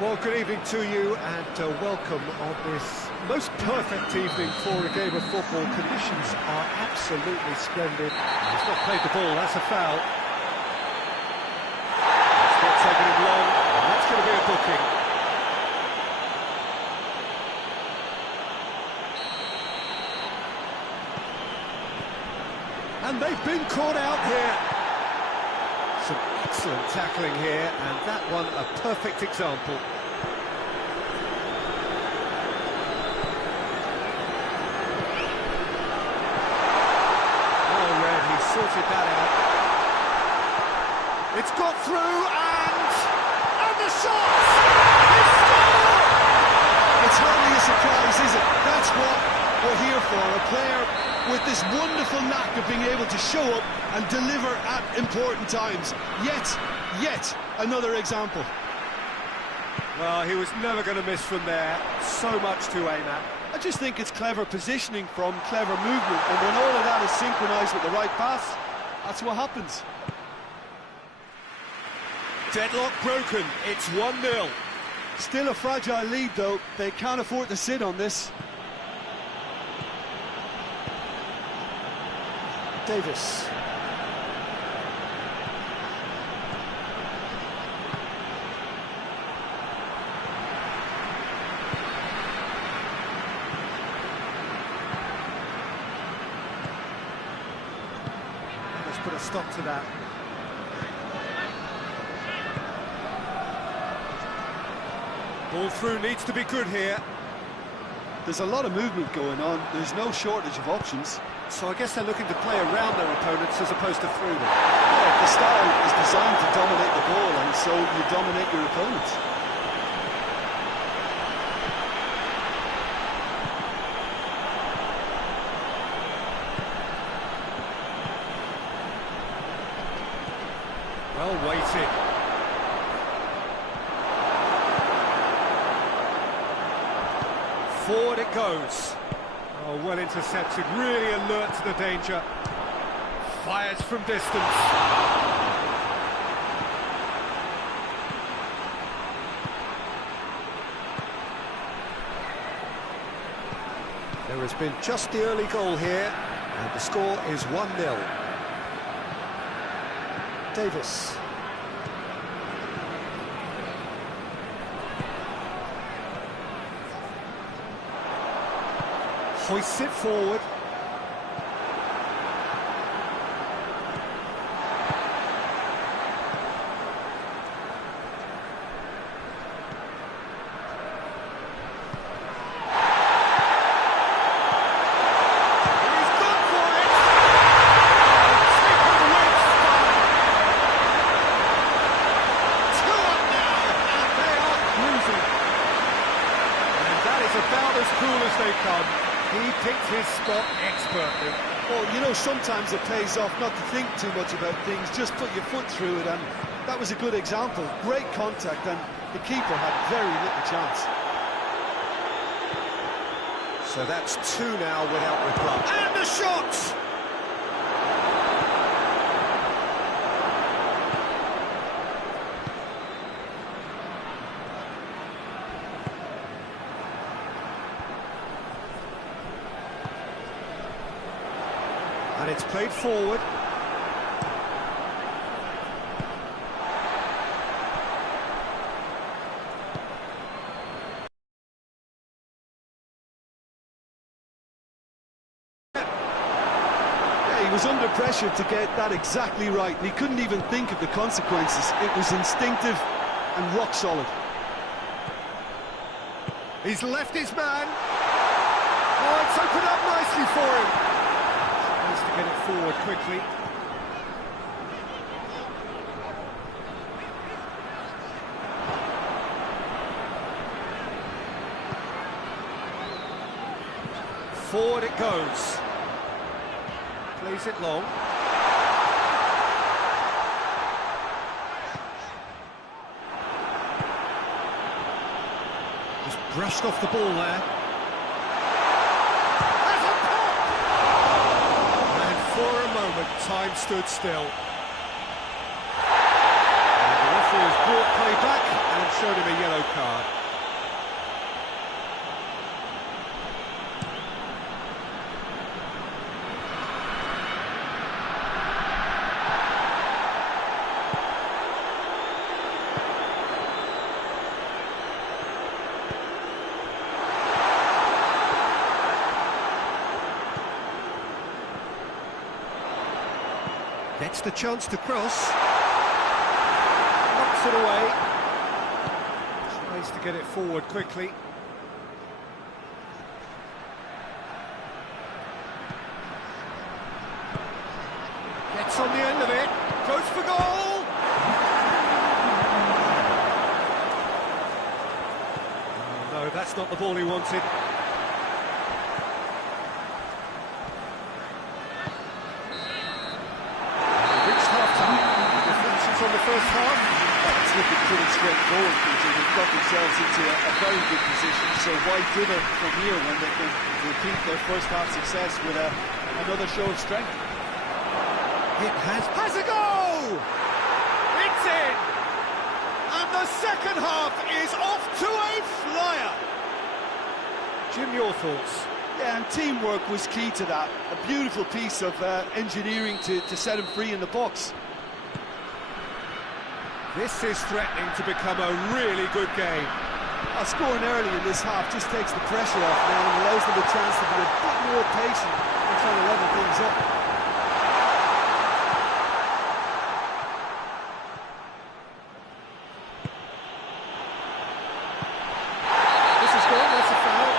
Well, good evening to you and welcome on this most perfect evening for a game of football. Conditions are absolutely splendid. He's not played the ball, that's a foul. It's not taken him long, and that's going to be a booking. And they've been caught out here. Some excellent tackling here, and that one a perfect example. Oh, Red, he sorted that out. It's got through, and the shot! It's scored! It's hardly a surprise, is it? That's what we're here for, a player with this wonderful knack of being able to show up and deliver at important times. Yet another example. Well, he was never going to miss from there. So much to aim at. I just think it's clever positioning from clever movement, and when all of that is synchronised with the right pass, that's what happens. Deadlock broken, it's 1-0. Still a fragile lead, though. They can't afford to sit on this. Davis. Let's put a stop to that. Ball through needs to be good here. There's a lot of movement going on. There's no shortage of options. So I guess they're looking to play around their opponents as opposed to through them. Yeah, the style is designed to dominate the ball, and so you dominate your opponents. Well weighted. Forward it goes. Oh, well intercepted, really alert to the danger. Fires from distance. There has been just the early goal here, and the score is 1-0. Davis. Hoists it forward. About as cool as they come. He picked his spot expertly. Well, you know, sometimes it pays off not to think too much about things, just put your foot through it, and that was a good example. Great contact, and the keeper had very little chance. So that's 2 now without reply. And the shot! And it's played forward. Yeah, he was under pressure to get that exactly right, and he couldn't even think of the consequences. It was instinctive and rock solid. He's left his man. Oh, it's opened up nicely for him. Needs to get it forward quickly. Forward it goes. Plays it long. Just brushed off the ball there. For a moment, time stood still. And the referee has brought play back and showed him a yellow card. Gets the chance to cross. Knocks it away. Tries to get it forward quickly. Gets on the end of it. Goes for goal! Oh, no, that's not the ball he wanted. On the first half. It's looking pretty straightforward, Peter. They've got themselves into a very good position, so why dither from here when they can repeat their first half success with another show of strength? It has a go! It's in! And the second half is off to a flyer! Jim, your thoughts? Yeah, and teamwork was key to that. A beautiful piece of engineering to set him free in the box. This is threatening to become a really good game. Scoring early in this half just takes the pressure off now and allows them a chance to be a bit more patient and try to level things up. This is good, that's a foul.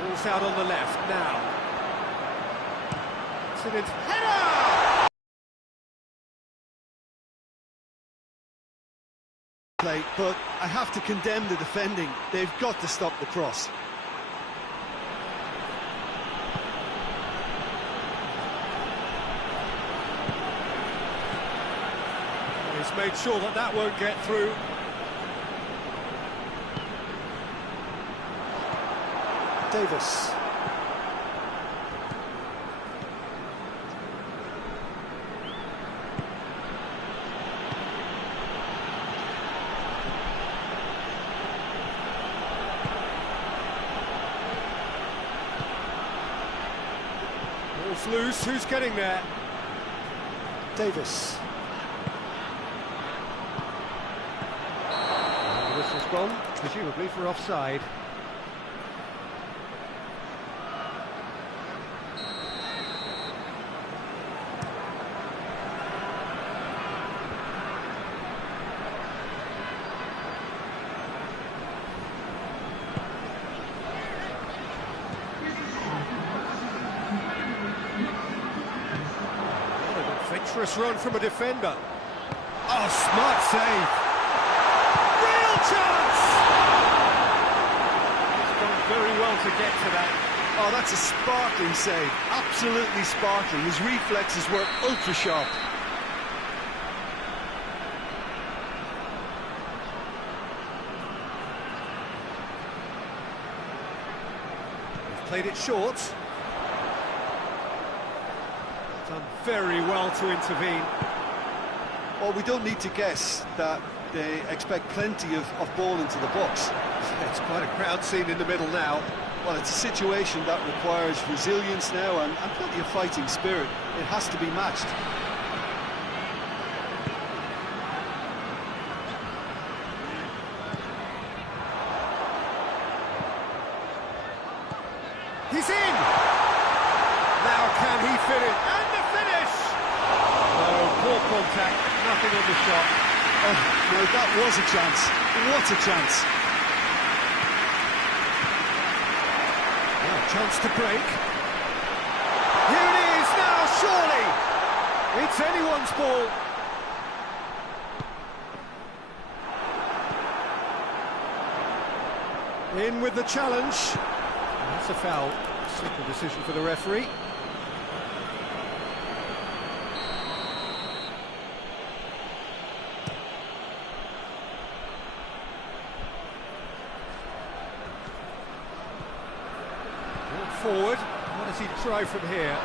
Ball's out on the left now. It's header! Play, but I have to condemn the defending. They've got to stop the cross. He's made sure that that won't get through. Davis. Ball's loose, who's getting there? Davis. And the whistle's gone, presumably for offside. Adventurous run from a defender. Oh, smart save. Real chance! He's done very well to get to that. Oh, that's a sparkling save. Absolutely sparkling. His reflexes were ultra sharp. He's played it short. Done very well to intervene. Well, we don't need to guess that they expect plenty of ball into the box. It's quite a crowd scene in the middle now. Well, it's a situation that requires resilience now and plenty of fighting spirit. It has to be matched. He's in! Now can he finish? And the finish! No, poor contact, nothing on the shot. Oh, no, that was a chance. What a chance. Now, chance to break. Here it is now, surely! It's anyone's ball. In with the challenge. That's a foul. Simple decision for the referee. forward. What does he try from here?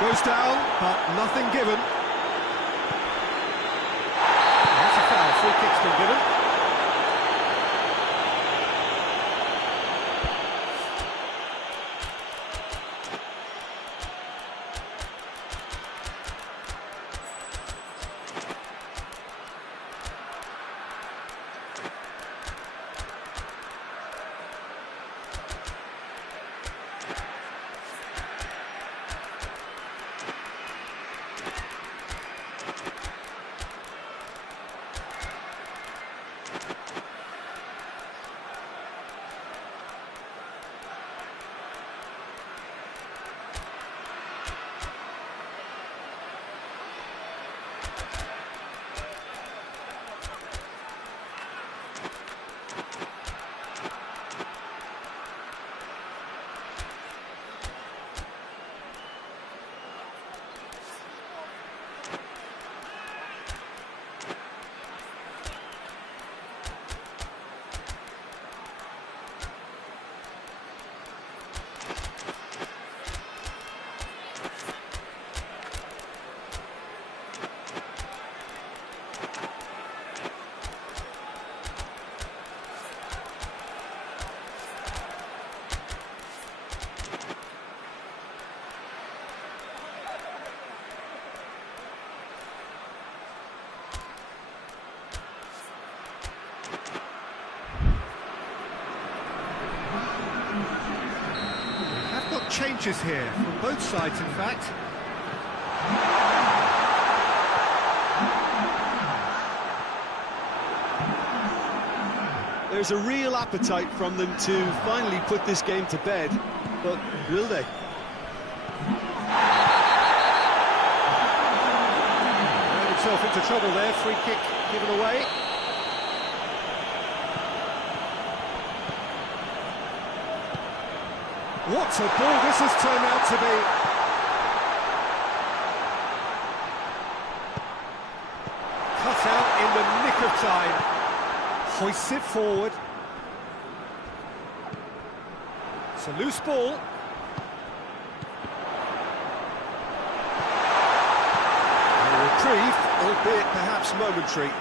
Goes down, but nothing given. That's a foul. Free kick's been given. Changes here, from both sides in fact. There's a real appetite from them to finally put this game to bed, but will they? Ran himself into trouble there, free kick given away. What a ball this has turned out to be. Cut out in the nick of time. Hoists it forward. It's a loose ball. A reprieve, albeit perhaps momentary.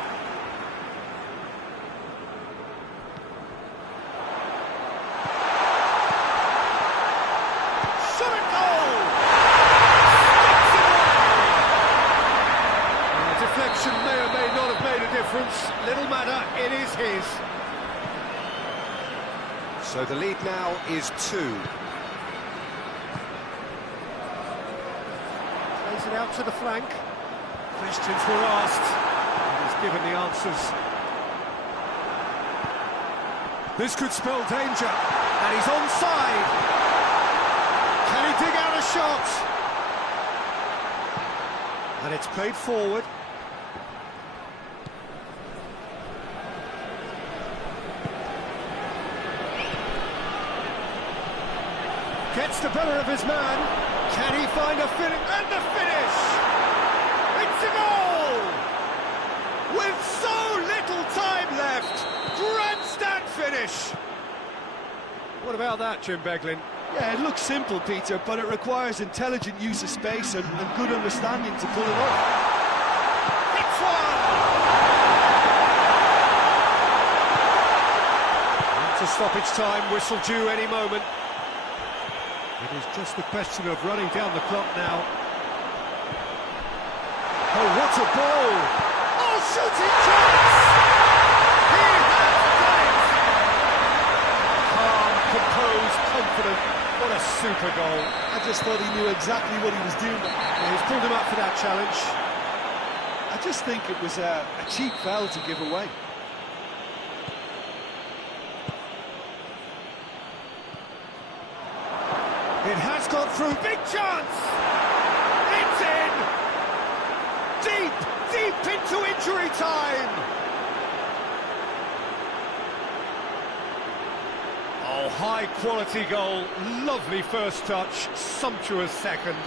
May or may not have made a difference. Little matter, it is his. So the lead now is 2. Plays it out to the flank. Questions were asked, and he's given the answers. This could spell danger, and he's onside. Can he dig out a shot? And it's played forward. Gets the better of his man. Can he find a finish? And the finish! It's a goal! With so little time left. Grandstand finish. What about that, Jim Beglin? Yeah, it looks simple, Peter, but it requires intelligent use of space and good understanding to pull it off. It's one! Into stoppage time, whistle due any moment. It is just a question of running down the clock now. Oh, what a ball! Oh, shooting chance! He has done it! Calm, composed, confident. What a super goal. I just thought he knew exactly what he was doing. Yeah, he's pulled him up for that challenge. I just think it was a cheap foul to give away. It has gone through, big chance! It's in! Deep into injury time! Oh, high quality goal, lovely first touch, sumptuous second.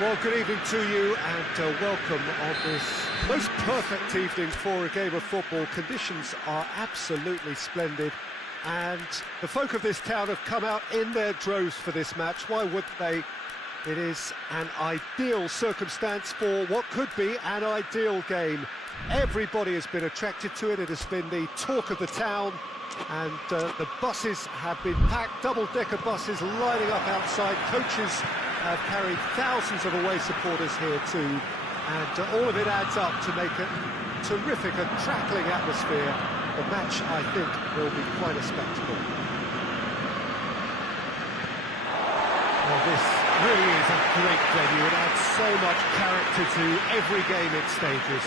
Well, good evening to you and welcome on this most perfect evening for a game of football. Conditions are absolutely splendid and the folk of this town have come out in their droves for this match. Why wouldn't they? It is an ideal circumstance for what could be an ideal game. Everybody has been attracted to it. It has been the talk of the town, and the buses have been packed, double-decker buses lining up outside. Coaches have carried thousands of away supporters here too, and all of it adds up to make a terrific and crackling atmosphere. The match, I think, will be quite a spectacle. Well, this really is a great venue. It adds so much character to every game it stages.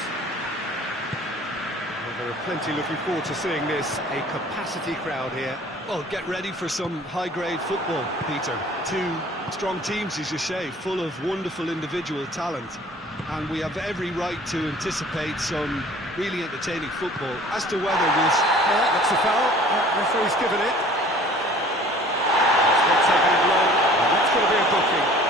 Well, there are plenty looking forward to seeing this. A capacity crowd here. Well, get ready for some high-grade football, Peter. Two strong teams, as you say, full of wonderful individual talent. And we have every right to anticipate some really entertaining football. As to whether we'll... That's a foul. Referee's given it. It's not taking it long. That's going to be a booking.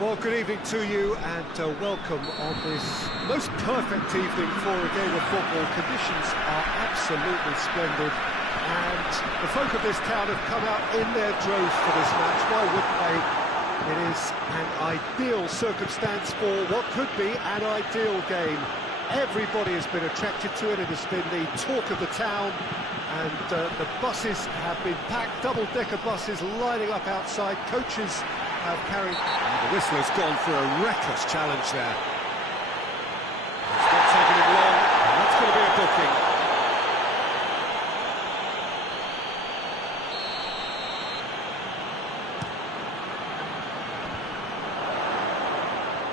Well, good evening to you and welcome on this most perfect evening for a game of football. Conditions are absolutely splendid and the folk of this town have come out in their droves for this match. Why wouldn't they? It is an ideal circumstance for what could be an ideal game. Everybody has been attracted to it. It has been the talk of the town and the buses have been packed, double-decker buses lining up outside. Coaches have carried... The whistler's gone for a reckless challenge there. It's not taking him long, and that's going to be a booking.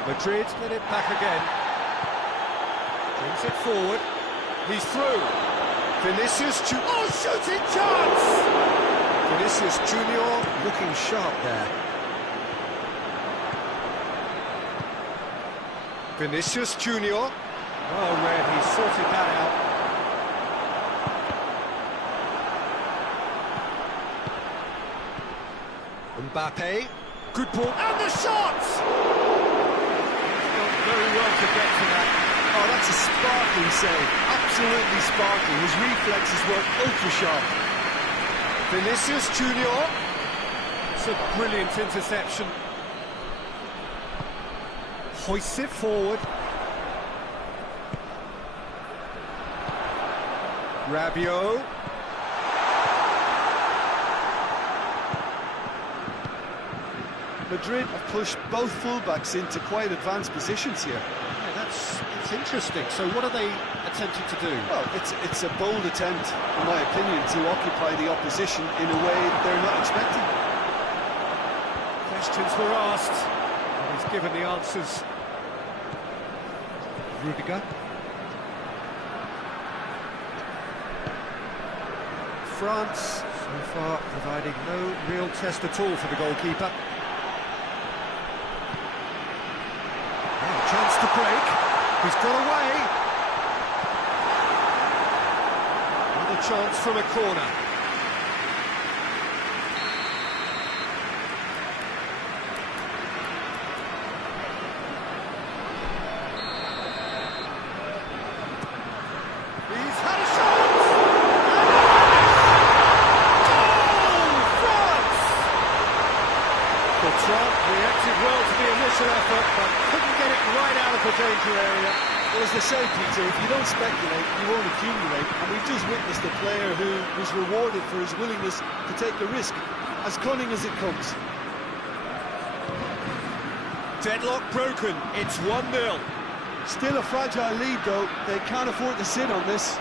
Madrid get it back again. Brings it forward. He's through. Vinicius Junior. Oh, shooting chance! Vinicius Junior looking sharp there. Vinicius Junior. Well read, he sorted that out. Mbappe. Good ball. And the shot! Done very well to get to that. Oh, that's a sparkling save. Absolutely sparkling. His reflexes were ultra sharp. Vinicius Junior. It's a brilliant interception. Hoists it forward. Rabiot. Madrid have pushed both fullbacks into quite advanced positions here. Yeah, that's interesting. So what are they attempting to do? Well, it's a bold attempt, in my opinion, to occupy the opposition in a way they're not expecting. Questions were asked, and he's given the answers. Rudiger. France, so far, providing no real test at all for the goalkeeper. Now, chance to break. He's got away. Another chance from a corner. He's had a shot! Goal! France! Q.Tan reacted well to the initial effort, but couldn't get it right out of the danger area. Well, as they say, Peter, if you don't speculate, you won't accumulate. And we've just witnessed a player who was rewarded for his willingness to take a risk, as cunning as it comes. Deadlock broken, it's 1-0. Still a fragile lead, though. They can't afford to sit on this.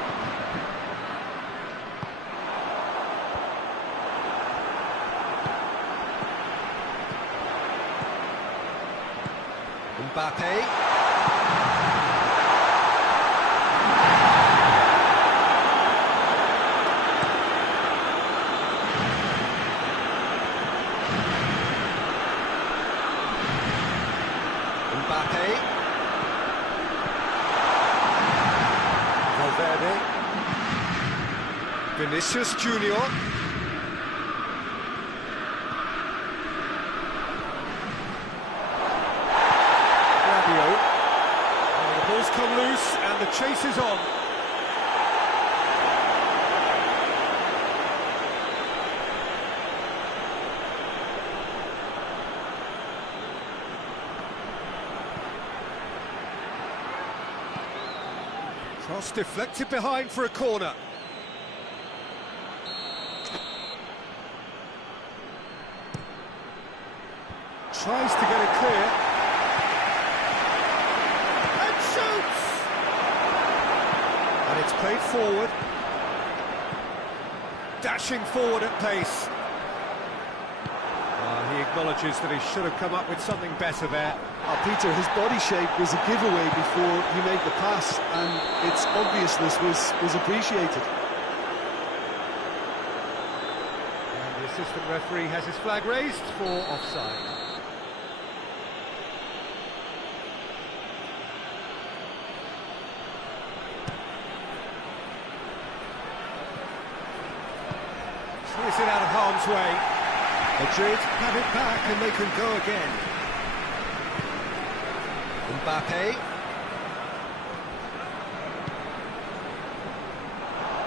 Mbappe. Mbappe. Valverde. Vinicius Junior. Rabiot. Oh, the ball's come loose and the chase is on. Cross deflected behind for a corner. Tries to get it clear. And shoots! And it's played forward. Dashing forward at pace. He acknowledges that he should have come up with something better there. Peter, his body shape was a giveaway before he made the pass, and its obviousness was appreciated. And the assistant referee has his flag raised for offside. Clears it out of harm's way. Madrid have it back and they can go again. Mbappe.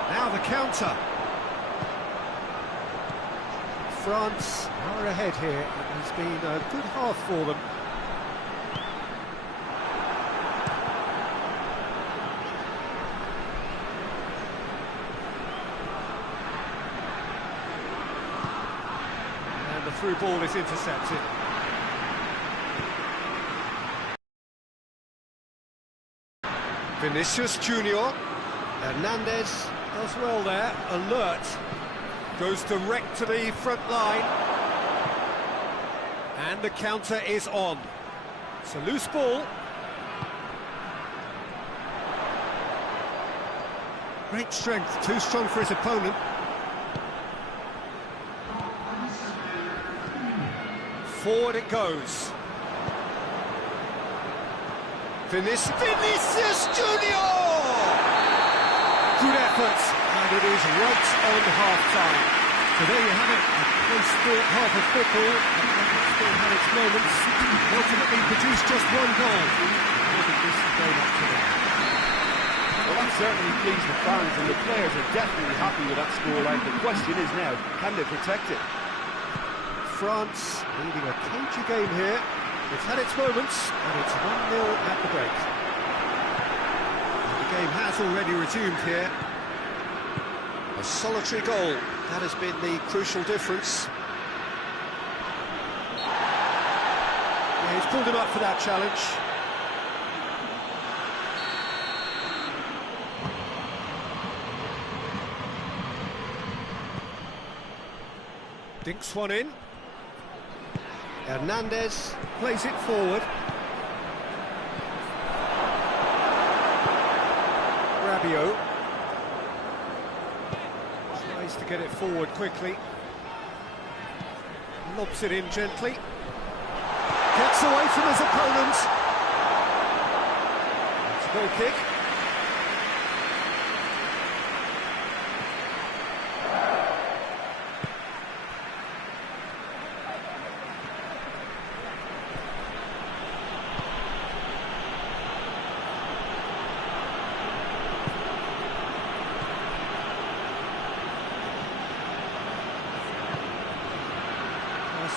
Now the counter. France are ahead here. It has been a good half for them. And the through ball is intercepted. Vinicius Junior. Hernandez does well there, alert. Goes direct to the front line. And the counter is on. It's a loose ball. Great strength, too strong for his opponent. Forward it goes. Vinicius Junior! Good effort, and it is right on half-time. So there you have it, a close-fought half of football, and still had its moments, ultimately produced just one goal. I think this is going up to them. Well, that certainly pleased the fans, and the players are definitely happy with that scoreline. The question is now, can they protect it? France leading a cagey game here. It's had its moments, and it's 1-0 at the break. The game has already resumed here. A solitary goal, that has been the crucial difference. Yeah, he's pulled him up for that challenge. Dinks one in. Hernandez plays it forward. Rabiot tries to get it forward quickly. Lobs it in gently. Gets away from his opponent. It's a goal kick.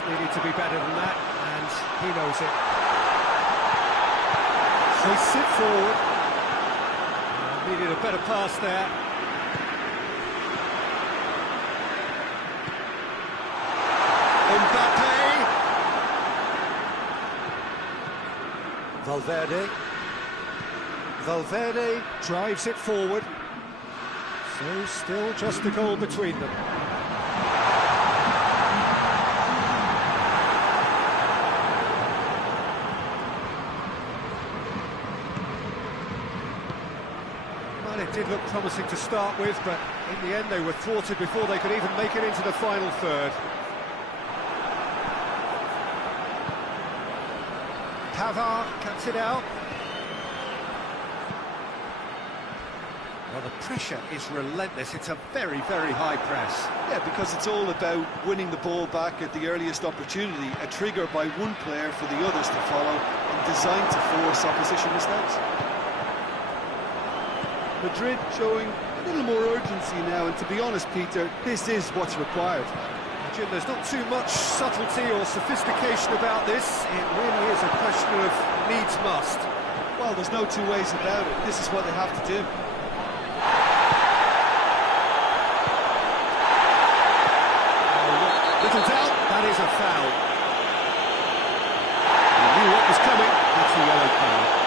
Needed to be better than that, and he knows it. Hoists it forward. Needed a better pass there. Mbappe. Valverde drives it forward. So still just a goal between them. It did look promising to start with, but in the end they were thwarted before they could even make it into the final third. Pavard cuts it out. Well, the pressure is relentless. It's a very, very high press. Yeah, because it's all about winning the ball back at the earliest opportunity, a trigger by one player for the others to follow, and designed to force opposition mistakes. Madrid showing a little more urgency now, and to be honest, Peter, this is what's required. Jim, there's not too much subtlety or sophistication about this. It really is a question of needs must. Well, there's no two ways about it. This is what they have to do. Oh, little doubt, that is a foul. He knew what was coming. That's a yellow card.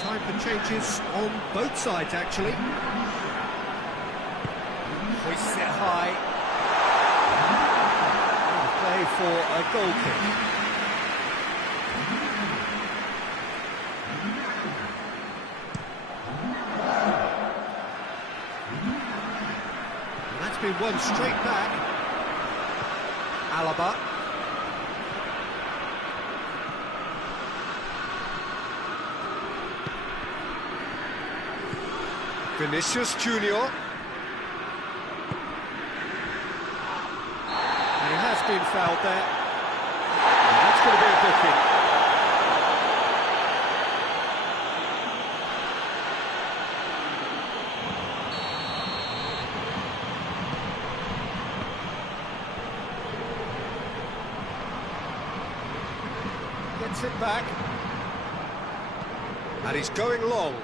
Time for changes on both sides, actually. Hoists it high. Play for a goal kick. And that's been won straight back. Alaba. Vinicius Junior. And he has been fouled there. And that's going to be a booking. Gets it back. And he's going long.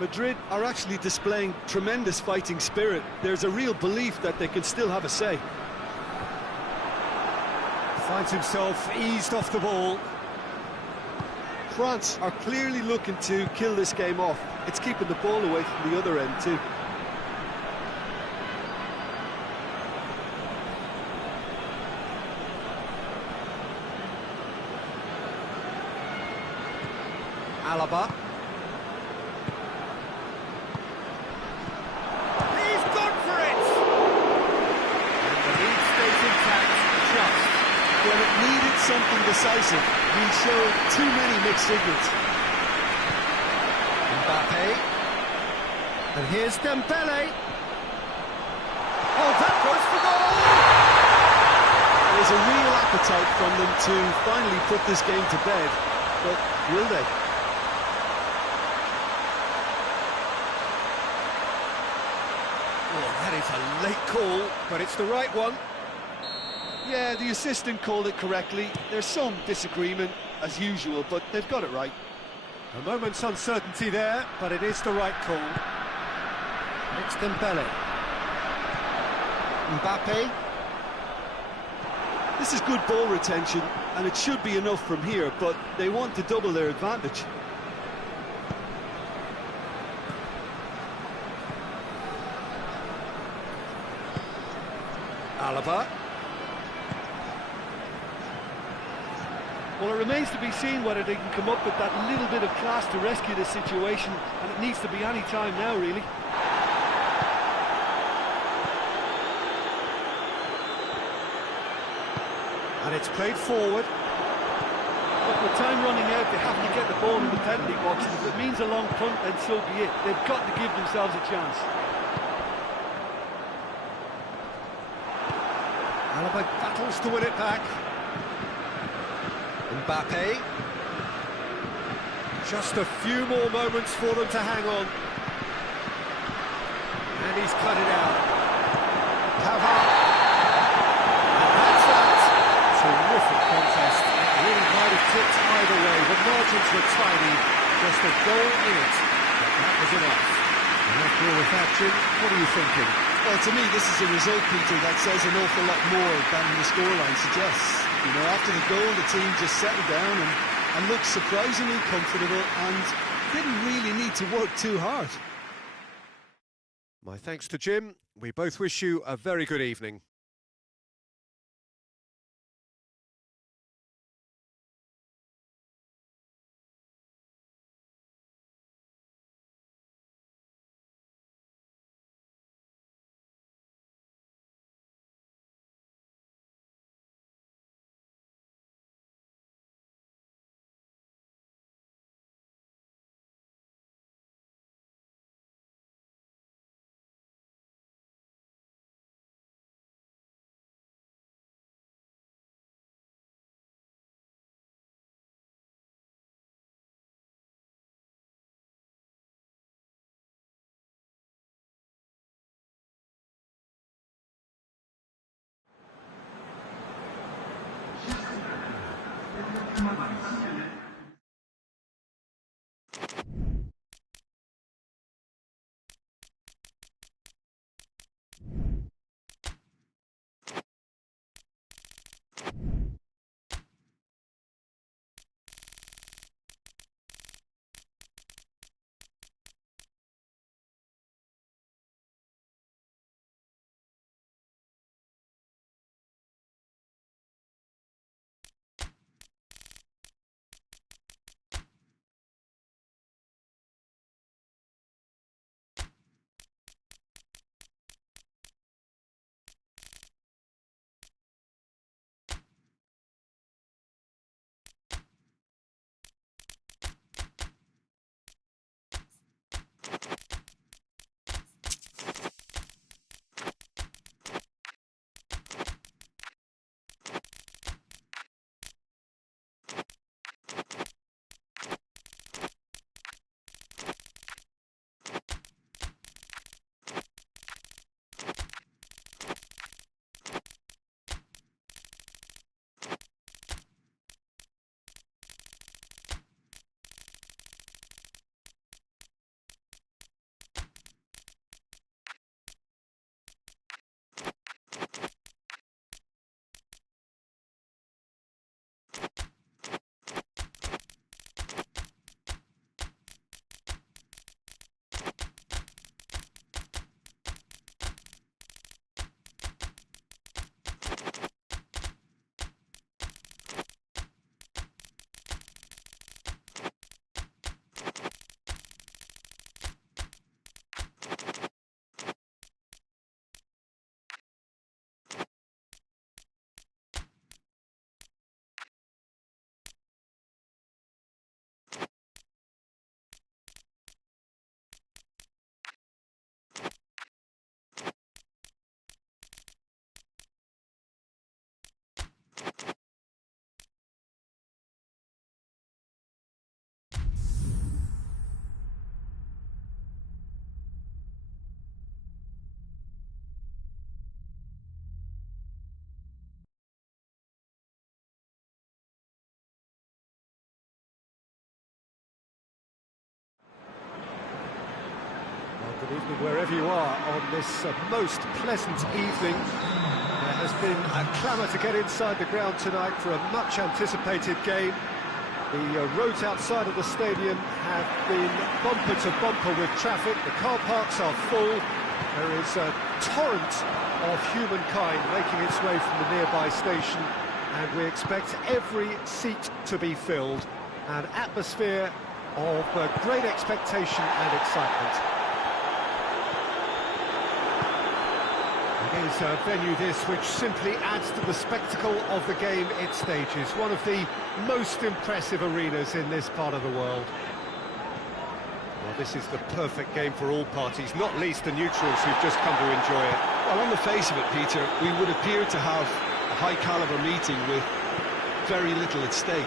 Madrid are actually displaying tremendous fighting spirit. There's a real belief that they can still have a say. Finds himself eased off the ball. France are clearly looking to kill this game off. It's keeping the ball away from the other end too. Alaba. He's gone for it! And the lead stays intact, just. When it needed something decisive, he showed too many mixed signals. Mbappe. And here's Dembele. Oh, that goes for goal! There's a real appetite from them to finally put this game to bed, but will they? Oh, that is a late call, but it's the right one. Yeah, the assistant called it correctly. There's some disagreement, as usual, but they've got it right. A moment's uncertainty there, but it is the right call. It's Dembele. Mbappe. This is good ball retention, and it should be enough from here, but they want to double their advantage. Alaba. Well, it remains to be seen whether they can come up with that little bit of class to rescue the situation, and it needs to be any time now, really. And it's played forward. But with time running out, they have to get the ball in the penalty box, and if it means a long punt, then so be it. They've got to give themselves a chance. Alaba battles to win it back. Mbappe. Just a few more moments for them to hang on. And he's cut it out. Pavard. And that's that. Terrific contest. It really might have tipped either way. The margins were tiny. Just a goal in it. But that was enough. And after all of that, Jim, what are you thinking? Well, to me, this is a result, Peter, that says an awful lot more than the scoreline suggests. You know, after the goal, the team just settled down and looked surprisingly comfortable and didn't really need to work too hard. My thanks to Jim. We both wish you a very good evening. evening wherever you are on this most pleasant evening. There has been a clamour to get inside the ground tonight for a much anticipated game. The roads outside of the stadium have been bumper to bumper with traffic. The car parks are full. There is a torrent of humankind making its way from the nearby station, and we expect every seat to be filled. An atmosphere of great expectation and excitement. It is a venue this which simply adds to the spectacle of the game it stages. One of the most impressive arenas in this part of the world. Well, this is the perfect game for all parties, not least the neutrals who've just come to enjoy it. Well, on the face of it, Peter, we would appear to have a high-caliber meeting with very little at stake.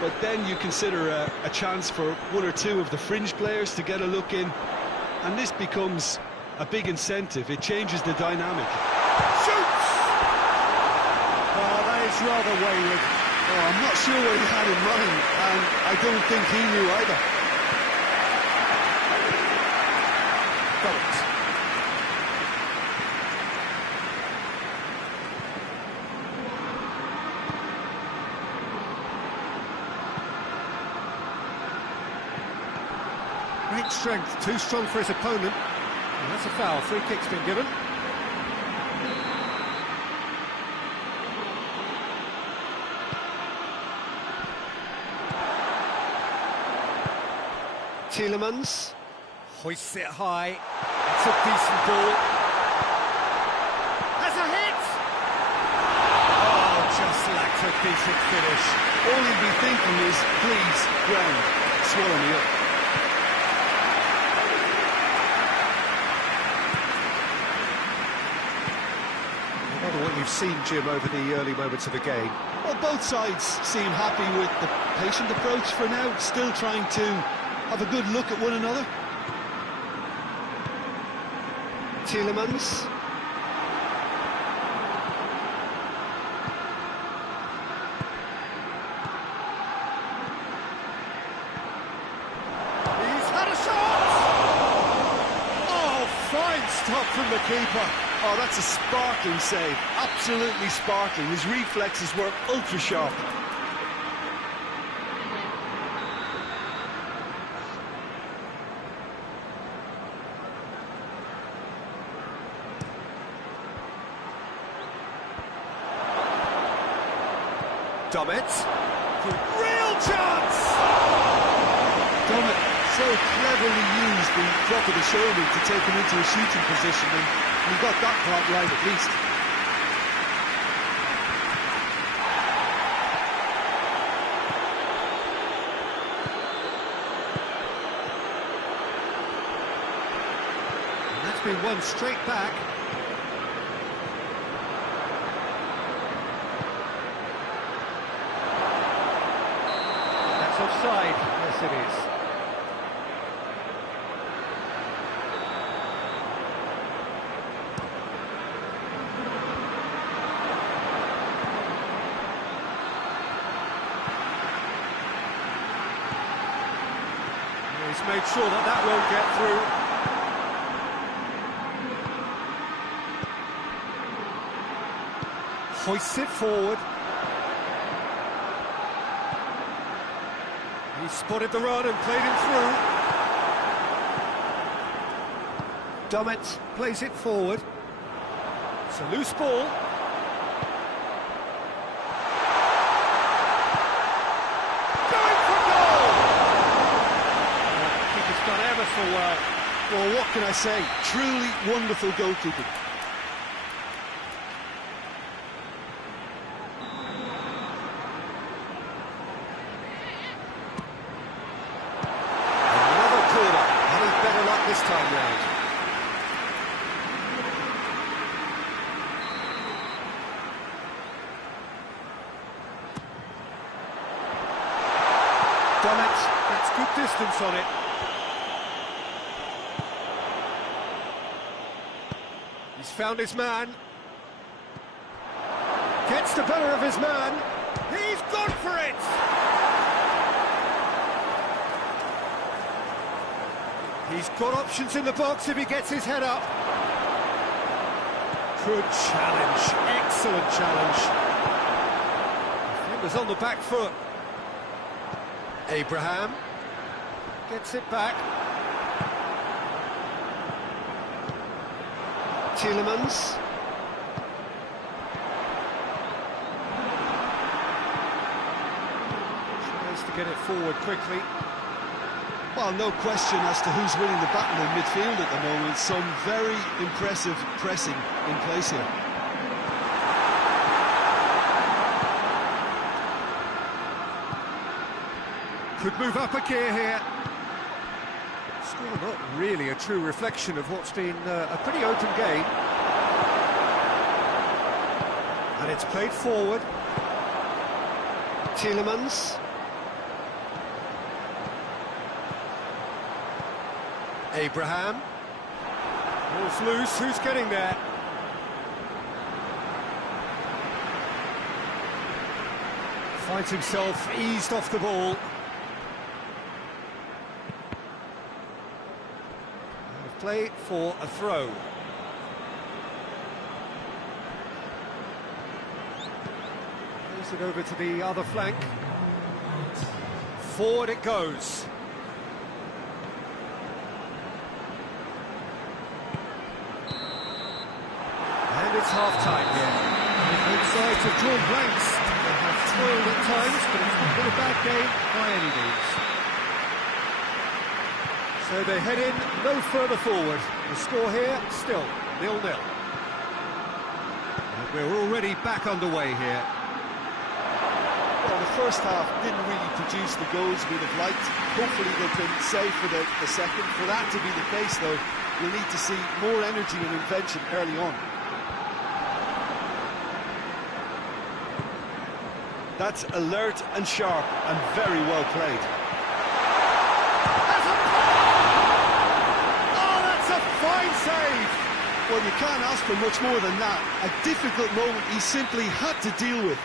But then you consider a chance for one or two of the fringe players to get a look in, and this becomes a big incentive. It changes the dynamic. Shoots! Oh, that is rather wayward. Oh, I'm not sure what he had in mind, and I don't think he knew either. Got it. Great strength, too strong for his opponent. And that's a foul, free kick's been given. Tielemans hoists it high. It's a decent ball. Has a hit! Oh, just lacked a decent finish. All he'd be thinking is, please, ground, swallow me up. What you've seen, Jim, over the early moments of the game. Well, both sides seem happy with the patient approach for now, still trying to have a good look at one another. Tielemans. He's had a shot! Oh, fine stop from the keeper. Oh, that's a sparkling save, absolutely sparkling. His reflexes were ultra sharp. Dummett. Real chance! Dummett so cleverly used the drop of the shoulder to take him into a shooting position, and he got that part right at least. And that's been won straight back. That's offside. Yes, it is. He's made sure that that won't get through. Hoists it forward. He spotted the run and played him through. Dummett plays it forward. It's a loose ball. Well, what can I say? Truly wonderful goalkeeping. Another corner. Having better luck this time round. Dummett gets good distance on it. He's found his man. Gets the better of his man. He's gone for it! He's got options in the box if he gets his head up. Good challenge, excellent challenge. Defender's on the back foot. Abraham gets it back. Tielemans. Tries to get it forward quickly. Well, no question as to who's winning the battle in midfield at the moment. Some very impressive pressing in place here. Could move up a gear here. Score not really a true reflection of what's been a pretty open game. And it's played forward. Tielemans. Abraham. Ball's loose, who's getting there? Finds himself eased off the ball. Play for a throw. Plays it over to the other flank. Forward it goes. And it's half-time here. Both sides have drawn blanks. They have toiled at times, but it's not been a bad game by any means. So they head in no further forward. The score here, still 0-0. And we're already back underway here. Well, the first half didn't really produce the goals we'd have liked. Hopefully they've been safe for the second. For that to be the case, though, we'll need to see more energy and invention early on. That's alert and sharp and very well played. Fine save! Well, you can't ask for much more than that. A difficult moment he simply had to deal with.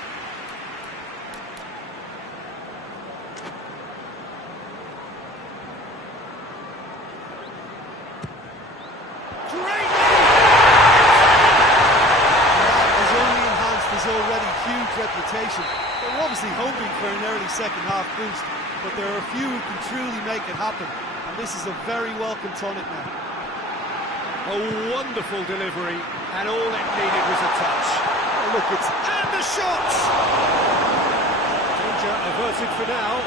Great! That has only enhanced his already huge reputation. They're obviously hoping for an early second half boost, but there are a few who can truly make it happen, and this is a very welcome tonic now. A wonderful delivery, and all it needed was a touch. Oh, look, it's... And the shot! Danger averted for now.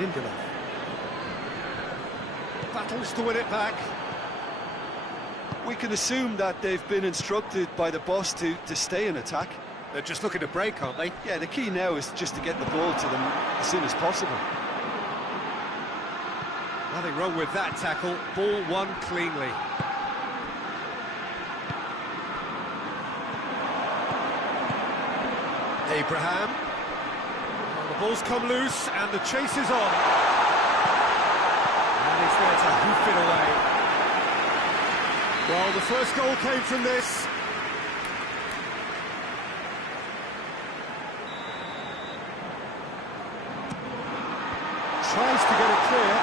Lindelof. Battles to win it back. We can assume that they've been instructed by the boss to stay in attack. They're just looking to break, aren't they? Yeah, the key now is just to get the ball to them as soon as possible. Nothing wrong with that tackle. Ball won cleanly. Abraham. Well, the ball's come loose and the chase is on. And he's there to hoof it away. Well, the first goal came from this. Tries to get it clear.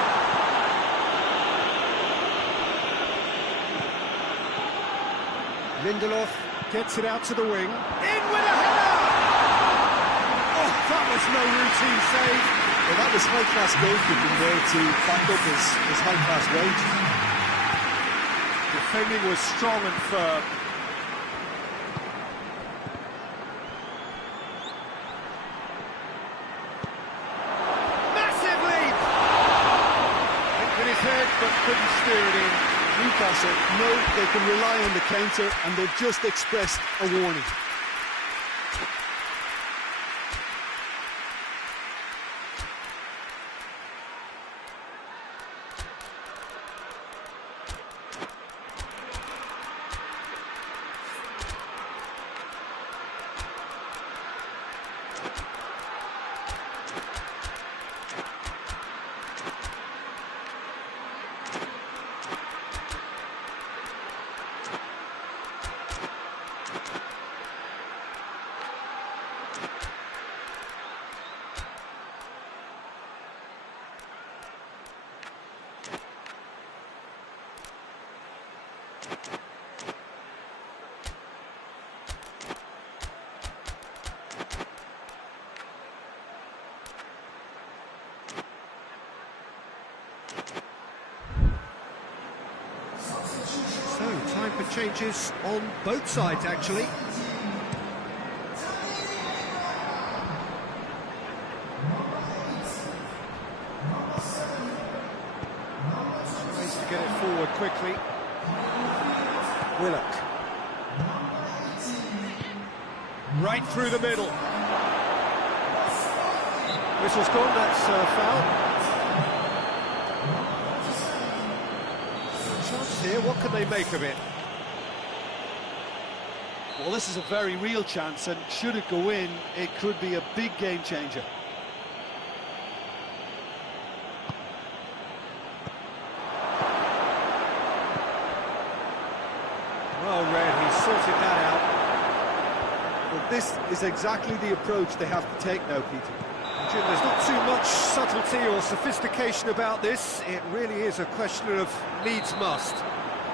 Lindelof gets it out to the wing. In with a header! Oh, that was no routine save. Well, that was high-class goalkeeping there to back up his high-class range. Defending was strong and firm. Massive leap! Hit with his head, but couldn't steer it in. Newcastle know they can rely on the counter, and they've just expressed a warning. So, time for changes on both sides, actually. Tries to get it forward quickly. Willock. Right through the middle. Whistle's gone, that's foul. Chance here, what can they make of it? Well, this is a very real chance, and should it go in, it could be a big game changer. Well read, he sorted that out. Well, this is exactly the approach they have to take now, P.Tan. Jim, there's not too much subtlety or sophistication about this. It really is a question of needs must.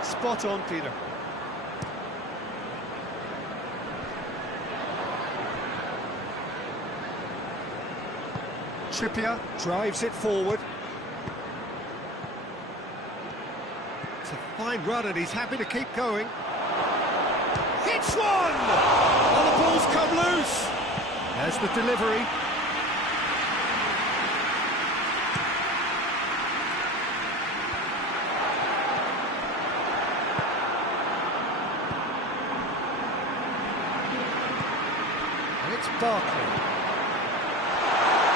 Spot on, Peter. Trippier drives it forward. It's a fine run and he's happy to keep going. Hits one! Oh, the ball's come loose. There's the delivery. And it's Barkley.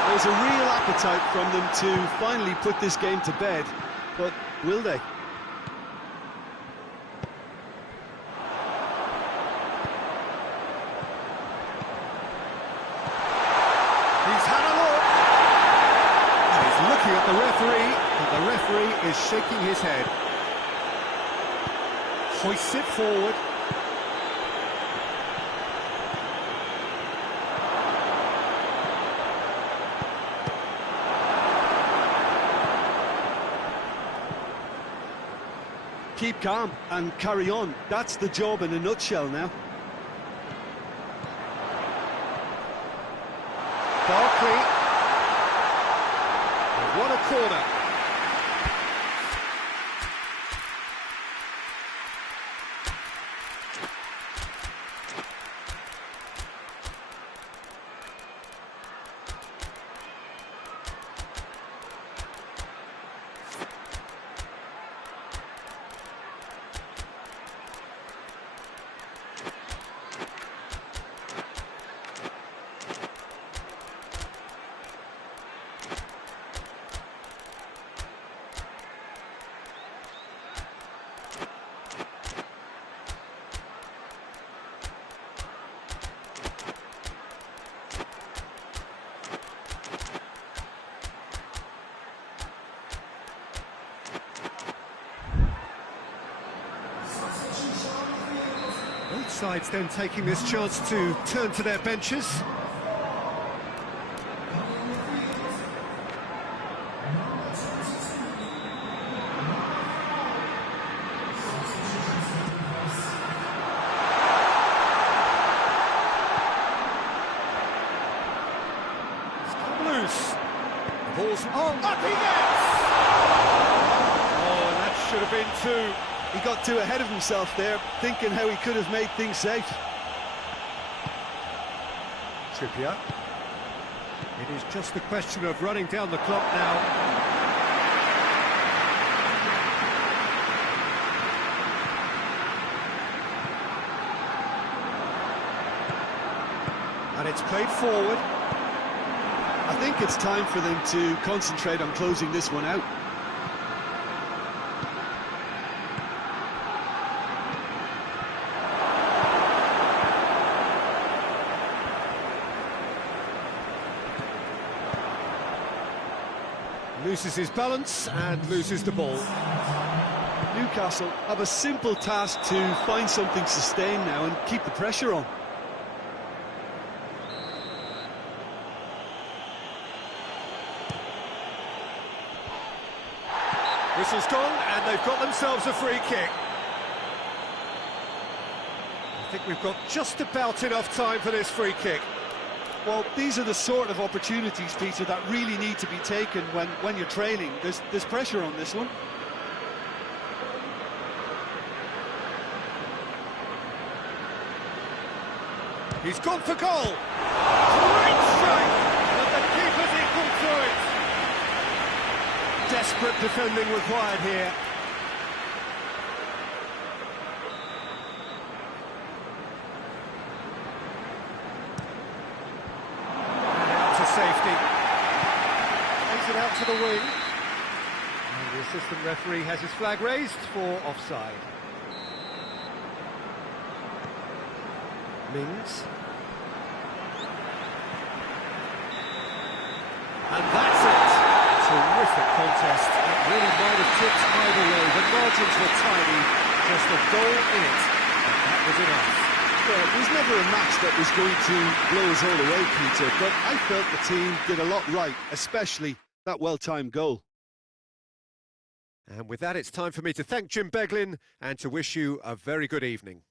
There's a real appetite from them to finally put this game to bed, but will they? He's had a look. He's looking at the referee, and the referee is shaking his head. Hoists it forward. Keep calm and carry on. That's the job in a nutshell now. Barkley. What a corner. Both sides then taking this chance to turn to their benches. It's come loose. The ball's on. Up he gets! Oh, and that should have been two. He got too ahead of himself there, thinking how he could have made things safe. Trippier. It is just a question of running down the clock now. And it's played forward. I think it's time for them to concentrate on closing this one out. Loses his balance and loses the ball. Newcastle have a simple task to find something sustained now and keep the pressure on. Whistle's gone, and they've got themselves a free kick. I think we've got just about enough time for this free kick. Well, these are the sort of opportunities, Peter, that really need to be taken when you're trailing. There's pressure on this one. He's gone for goal. Great strike, but the keeper's equal to it. Desperate defending required here. And out to safety. Plays it out to the wing. And the assistant referee has his flag raised for offside. Mings. And that's it. Terrific contest. It really might have tipped either way. The margins were tiny. Just a goal in it. And that was enough. Yeah, it was never a match that was going to blow us all away, Peter, but I felt the team did a lot right, especially that well-timed goal. And with that, it's time for me to thank Jim Beglin and to wish you a very good evening.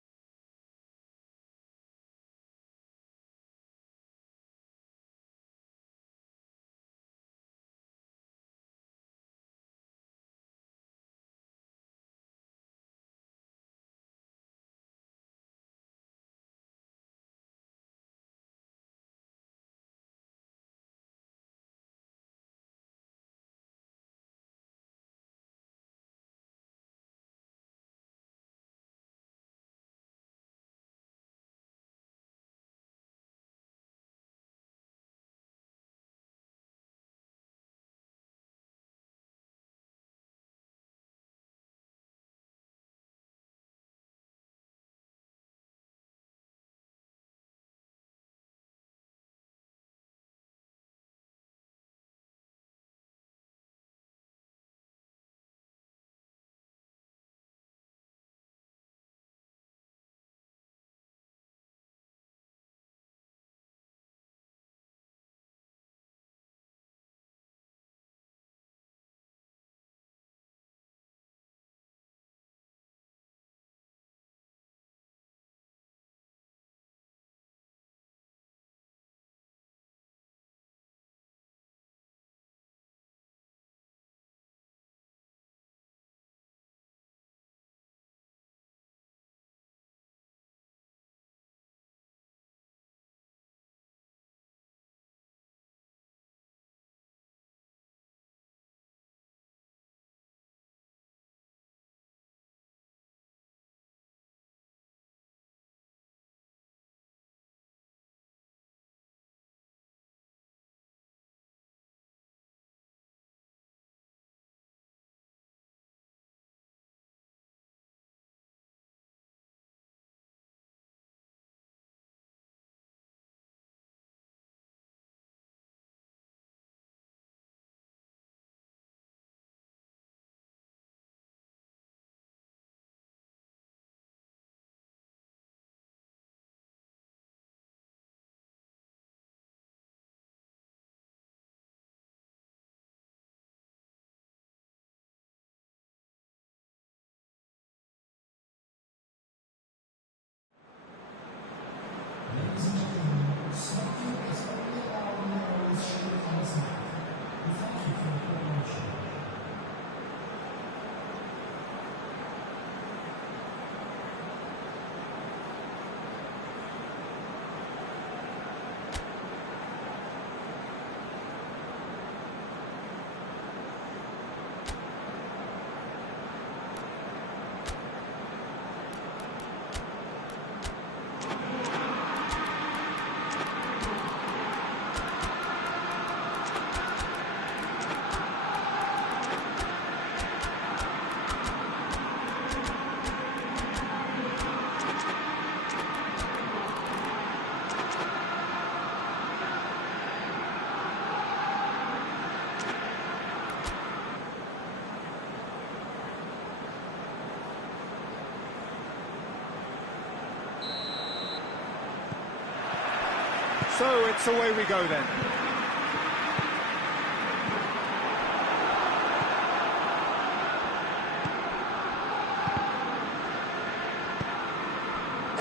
So it's away we go then. 1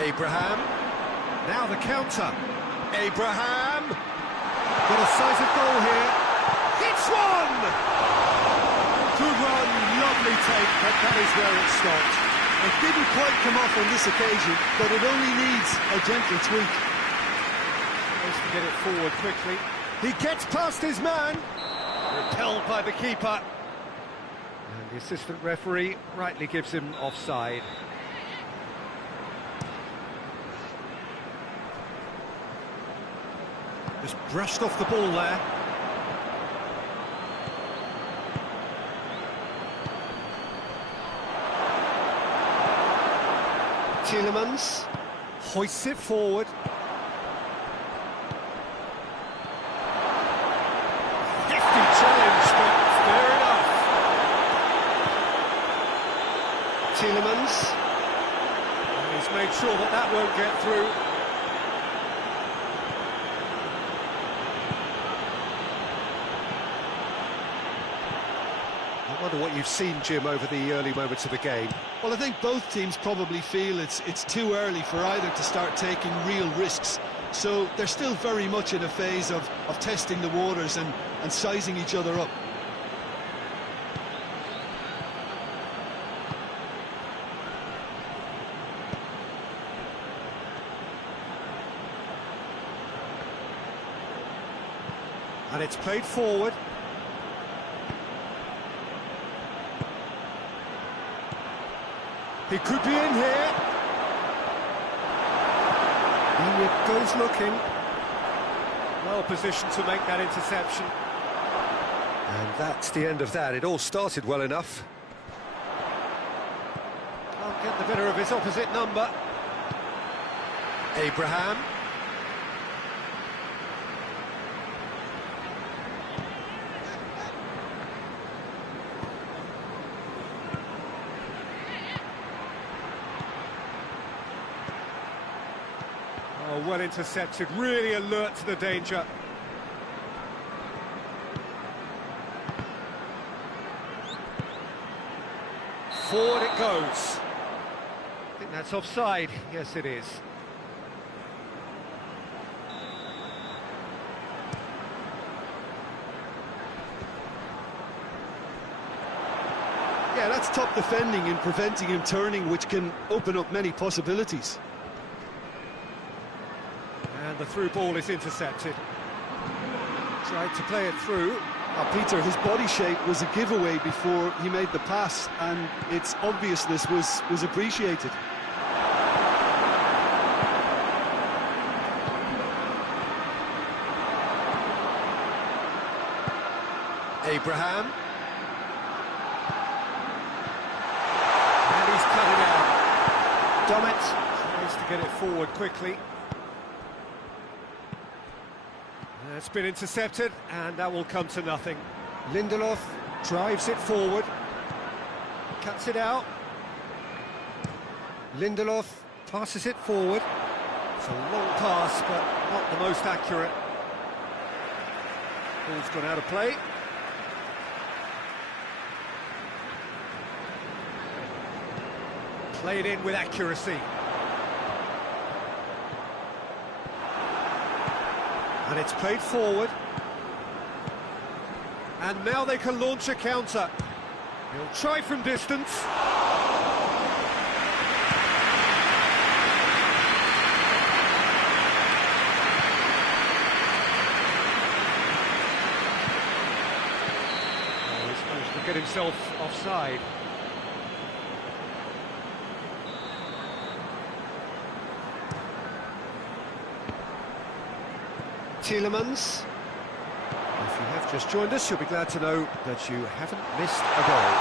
Abraham. Now the counter. Abraham. Got a sight of goal here. It's one! Good run, lovely take, but that is where it stopped. It didn't quite come off on this occasion, but it only needs a gentle tweak. Tries to get it forward quickly. He gets past his man. Repelled by the keeper. And the assistant referee rightly gives him offside. Just brushed off the ball there. Tielemans hoists it forward. Hefty challenge, but fair enough. Tielemans. And he's made sure that that won't get through. I wonder what you've seen, Jim, over the early moments of the game. Well, I think both teams probably feel it's too early for either to start taking real risks. So they're still very much in a phase of testing the waters and sizing each other up. And it's played forward. He could be in here. He goes looking. Well positioned to make that interception. And that's the end of that. It all started well enough. Can't get the better of his opposite number. Abraham. Oh, well intercepted, really alert to the danger. Forward it goes. I think that's offside. Yes, it is. Yeah, that's top defending and preventing him turning, which can open up many possibilities. And the through ball is intercepted. Tried to play it through. Peter, his body shape was a giveaway before he made the pass, and its obviousness was appreciated. Abraham. And he's cut it out. Dummett tries to get it forward quickly. It's been intercepted, and that will come to nothing. Lindelof drives it forward. Cuts it out. Lindelof passes it forward. It's a long pass, but not the most accurate. Ball's gone out of play. Played in with accuracy. And it's played forward. And now they can launch a counter. He'll try from distance. Oh, he's managed to get himself offside. Tielemans. If you have just joined us, you'll be glad to know that you haven't missed a goal.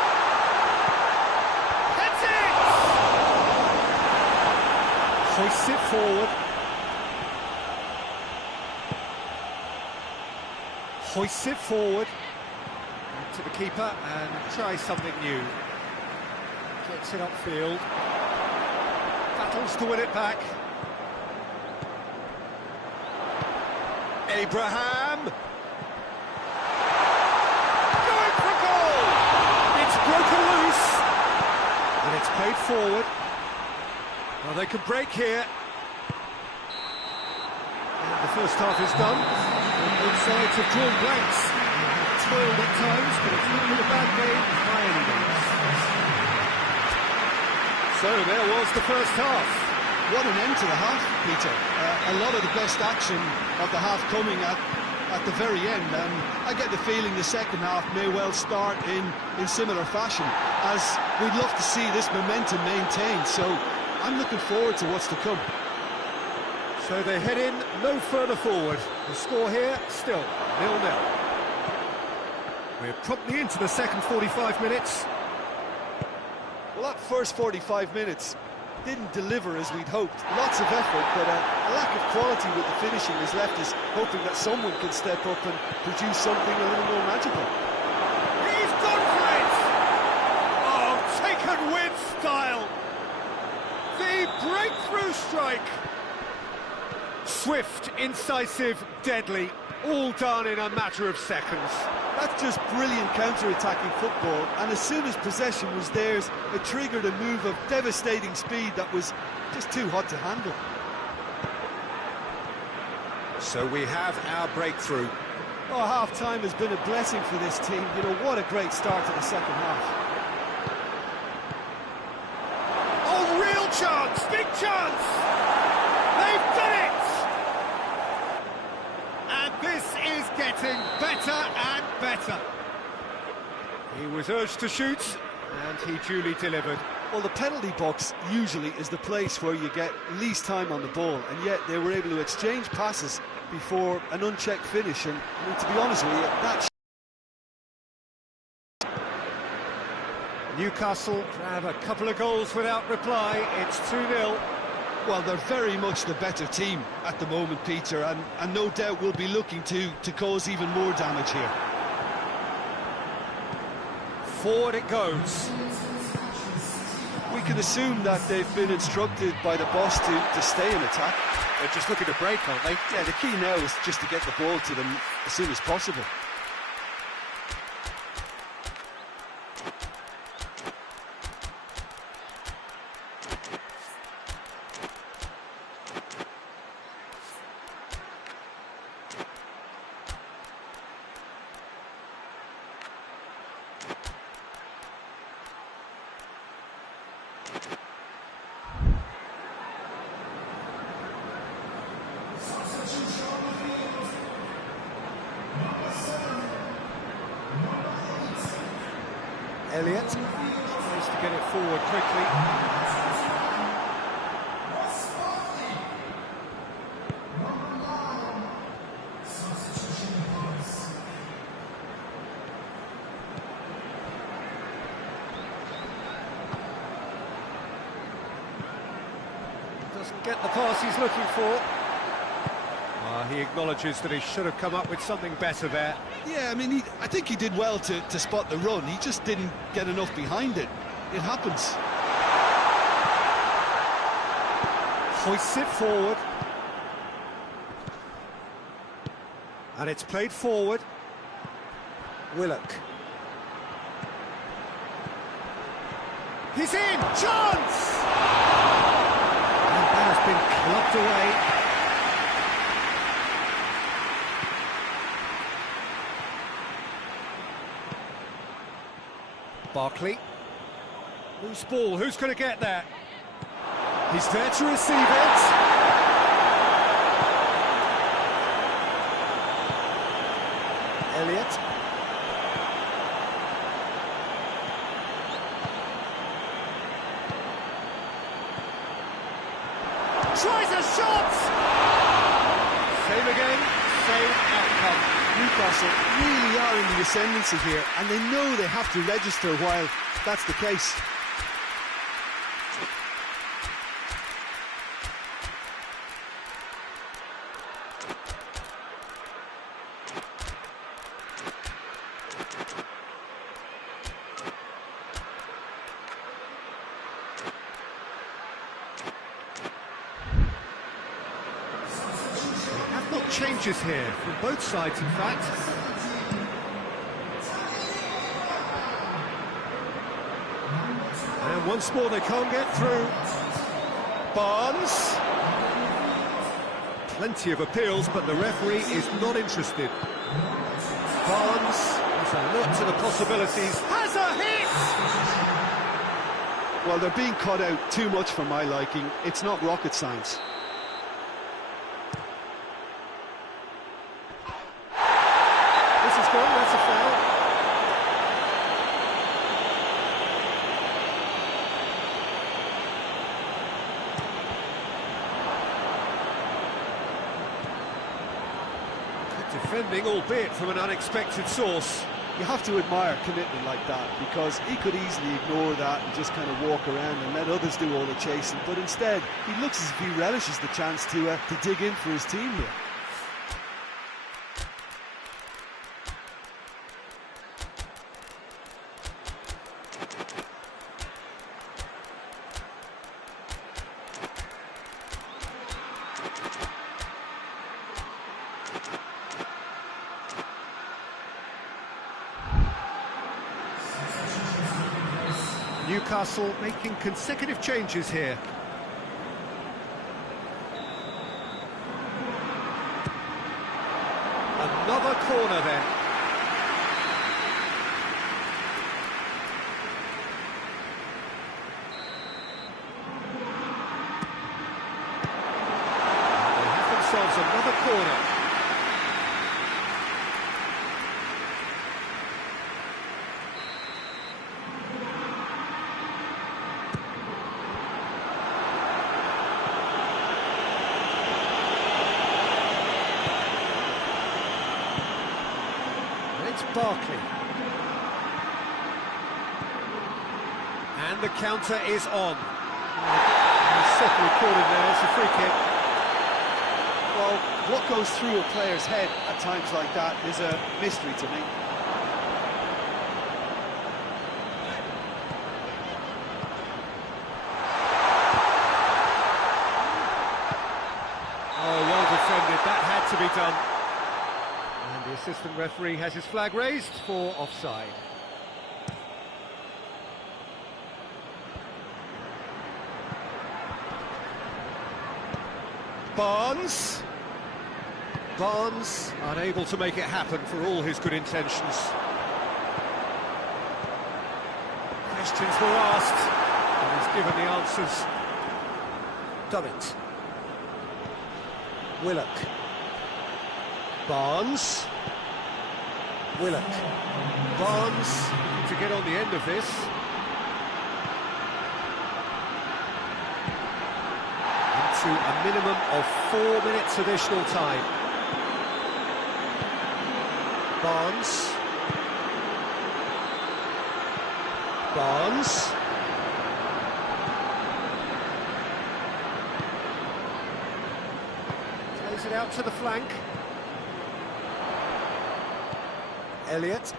That's it! Hoists it forward. Hoists it forward. Back to the keeper and tries something new. Gets it upfield. Battles to win it back. Abraham! Going for goal! It's broken loose! And it's played forward. Well, they could break here. first half is done. Both sides have drawn blanks. Toiled at times, but it's not been a bad game by any means. So there was the first half. What an end to the half, Peter. A lot of the best action of the half coming at the very end, and I get the feeling the second half may well start in similar fashion, as we'd love to see this momentum maintained, so I'm looking forward to what's to come. So they head in no further forward. The score here still 0-0. We're promptly into the second 45 minutes. Well, that first 45 minutes didn't deliver as we'd hoped. Lots of effort, but a lack of quality with the finishing has left us hoping that someone can step up and produce something a little more magical. He's gone for it! Oh, taken with style! The breakthrough strike! Swift, incisive, deadly, all done in a matter of seconds. That's just brilliant counter-attacking football, and as soon as possession was theirs, it triggered a move of devastating speed that was just too hot to handle. So we have our breakthrough. Oh, half-time has been a blessing for this team. You know, what a great start to the second half. Oh, real chance, big chance! They've done it! And this is getting better and better. He was urged to shoot, and he duly delivered. Well, the penalty box usually is the place where you get least time on the ball, and yet they were able to exchange passes before an unchecked finish, and I mean, to be honest with you, that... Newcastle have a couple of goals without reply. It's 2-0. Well, they're very much the better team at the moment, Peter, and no doubt will be looking to cause even more damage here. Forward it goes. We can assume that they've been instructed by the boss to stay in attack. They're just looking to break, aren't they? Yeah, the key now is just to get the ball to them as soon as possible. Elliott tries to get it forward quickly. Doesn't get the pass he's looking for. He acknowledges that he should have come up with something better there. Yeah, I mean, I think he did well to spot the run. He just didn't get enough behind it. It happens. Hoists it forward. And it's played forward. Willock. He's in! Chance! And that has been clubbed away. Barkley. Loose ball, who's going to get there? He's there to receive it. Elliott. Tries a shot! Same again, same outcome. Newcastle really are in the ascendancy here, and they know they have to register while that's the case. Changes here from both sides, in fact. And once more they can't get through. Barnes. Plenty of appeals, but the referee is not interested. Barnes has a look to the possibilities. Has a hit! Well, they're being cut out too much for my liking. It's not rocket science. This is good, that's a foul. Defending, albeit from an unexpected source. You have to admire commitment like that, because he could easily ignore that and just kind of walk around and let others do all the chasing, but instead he looks as if he relishes the chance to dig in for his team here. Newcastle making consecutive changes here. Another corner then. And they have themselves another corner. Barkley. And the counter is on. He's certainly called it now, it's a free kick. Well, what goes through a player's head at times like that is a mystery to me. Oh, well defended, that had to be done. And the assistant referee has his flag raised for offside. Barnes unable to make it happen for all his good intentions. Questions were asked, and he's given the answers. Dummett. Willock. Barnes. Willock. Barnes to get on the end of this. Into a minimum of 4 minutes additional time. Barnes. Barnes. Plays it out to the flank. Elliott.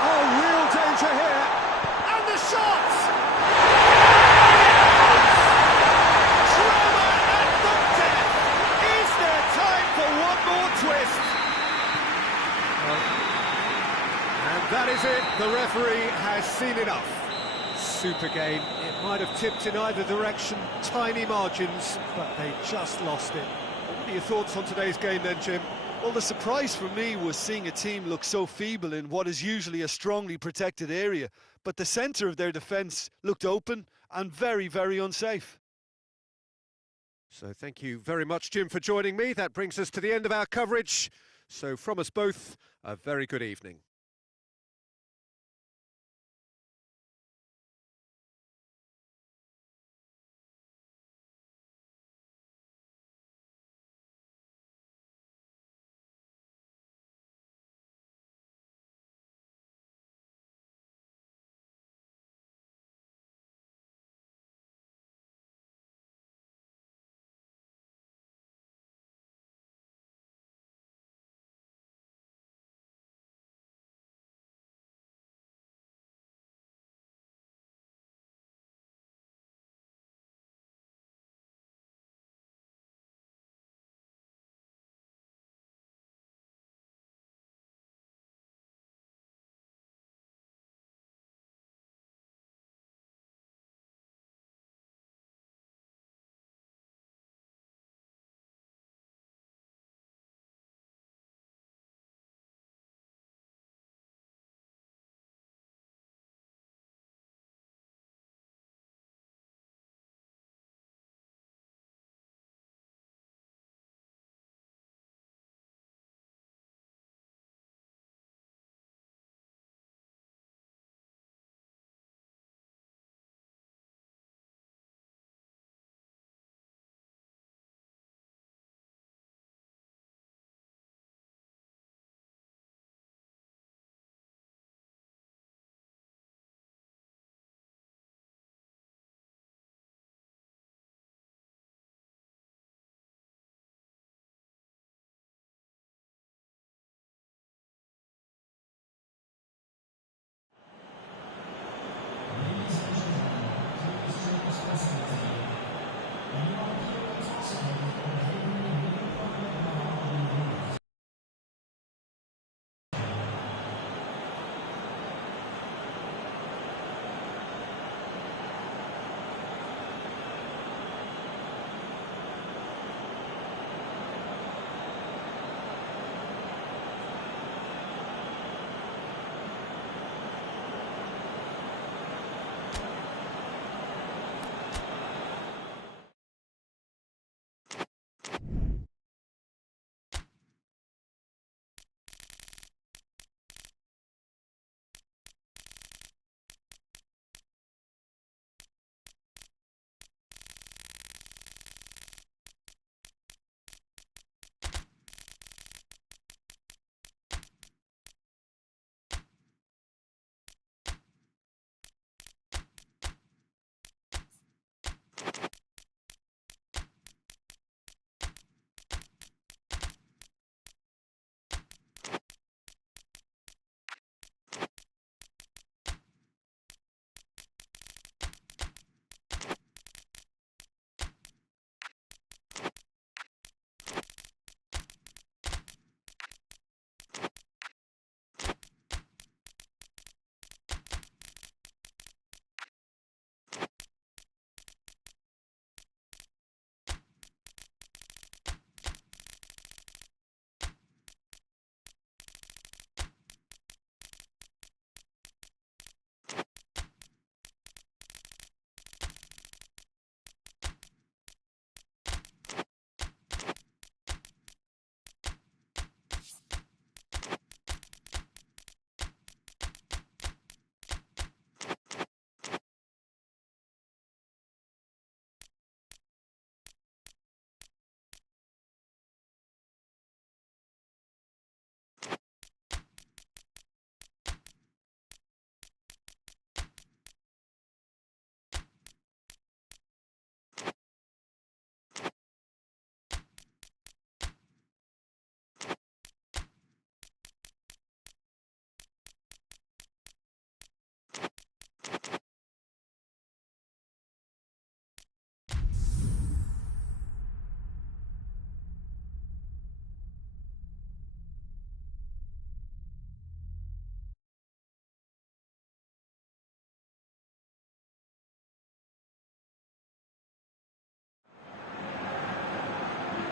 Oh, real danger here. And the shot! Drama at the death. Is there time for one more twist? And that is it. The referee has seen enough. Super game. It might have tipped in either direction. Tiny margins, but they just lost it. What are your thoughts on today's game then, Jim? Well, the surprise for me was seeing a team look so feeble in what is usually a strongly protected area, but the centre of their defence looked open and very, very unsafe. So thank you very much, Jim, for joining me. That brings us to the end of our coverage. So from us both, a very good evening.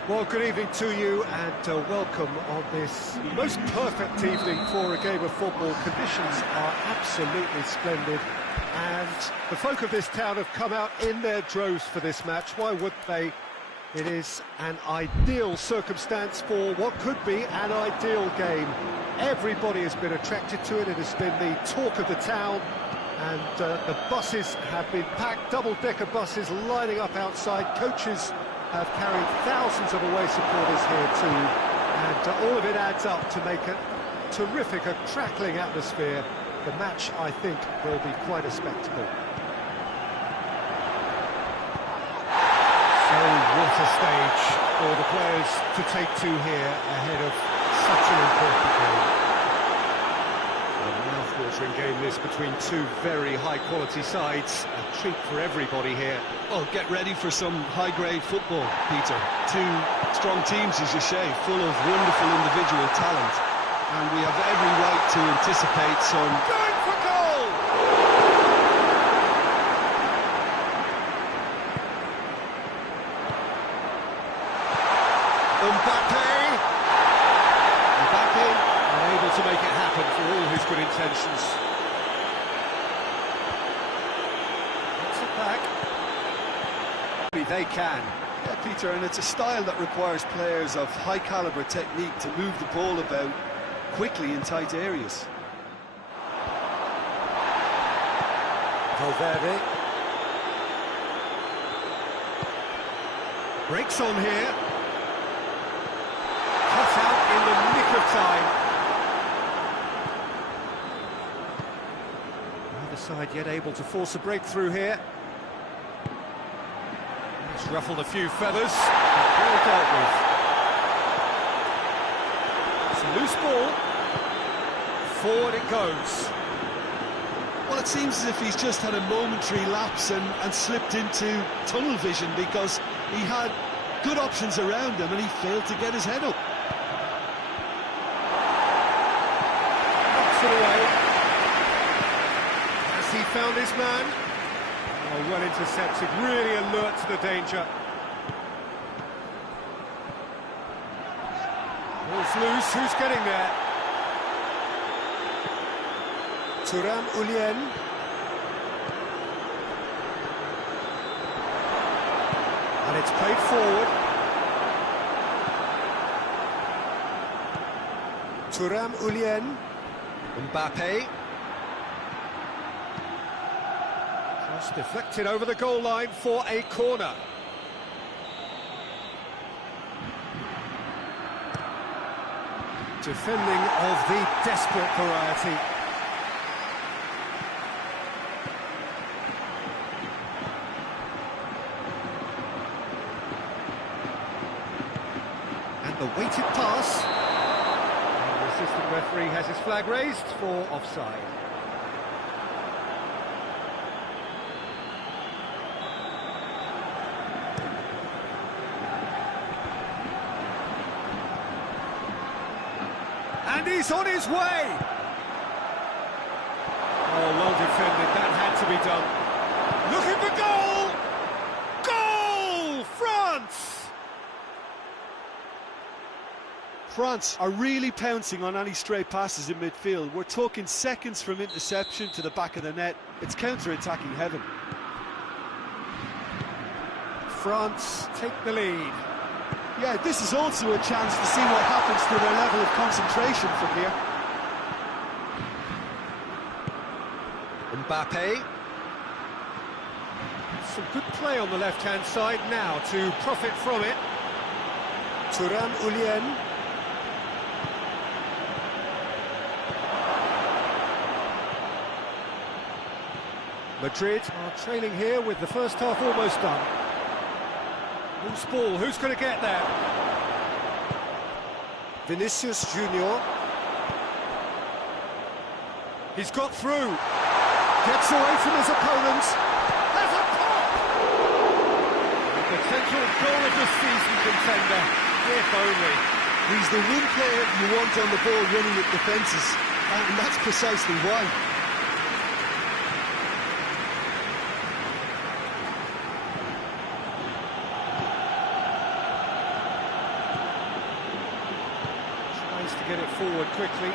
Well, good evening to you and welcome on this most perfect evening for a game of football. Conditions are absolutely splendid and the folk of this town have come out in their droves for this match. Why would they? It is an ideal circumstance for what could be an ideal game. Everybody has been attracted to it. It has been the talk of the town. And the buses have been packed, double-decker buses lining up outside. Coaches have carried thousands of away supporters here too. And all of it adds up to make a terrific, a crackling atmosphere. The match, I think, will be quite a spectacle. So what a stage for the players to take to here ahead of such an important game. A mouth-watering game this between two very high-quality sides. A treat for everybody here. Oh, get ready for some high-grade football, Peter. Two strong teams, as you say, full of wonderful individual talent. And we have every right to anticipate some... Going for goal! Mbappe unable to make it happen for all his good intentions. Puts it back. Maybe they can. Yeah, Peter, and it's a style that requires players of high-caliber technique to move the ball about quickly in tight areas. Valverde. Breaks on here. Cut out in the nick of time. Neither side yet able to force a breakthrough here. It's ruffled a few feathers, but well dealt with. It's a loose ball. Forward it goes. Well, it seems as if he's just had a momentary lapse and slipped into tunnel vision because he had good options around him and he failed to get his head up. Knocks it away. Has he found his man? Oh, well intercepted, really alert to the danger. Ball's loose, who's getting there? Thuram. And it's played forward. Thuram. Mbappe. Cross deflected over the goal line for a corner. Defending of the desperate variety. And the weighted pass. And the assistant referee has his flag raised for offside. And he's on his way! Oh, well defended, that had to be done. Looking for goal! Goal! France! France are really pouncing on any stray passes in midfield. We're talking seconds from interception to the back of the net. It's counter-attacking heaven. France take the lead. Yeah, this is also a chance to see what happens to their level of concentration from here. Mbappe. Some good play on the left-hand side now to profit from it. Thuram. Madrid are trailing here with the first half almost done. Loose ball, who's going to get there? Vinicius Junior. He's got through. Gets away from his opponents. There's a pop! The potential goal of the season contender, if only. He's the one player you want on the ball running at defences, and that's precisely why. to get it forward quickly.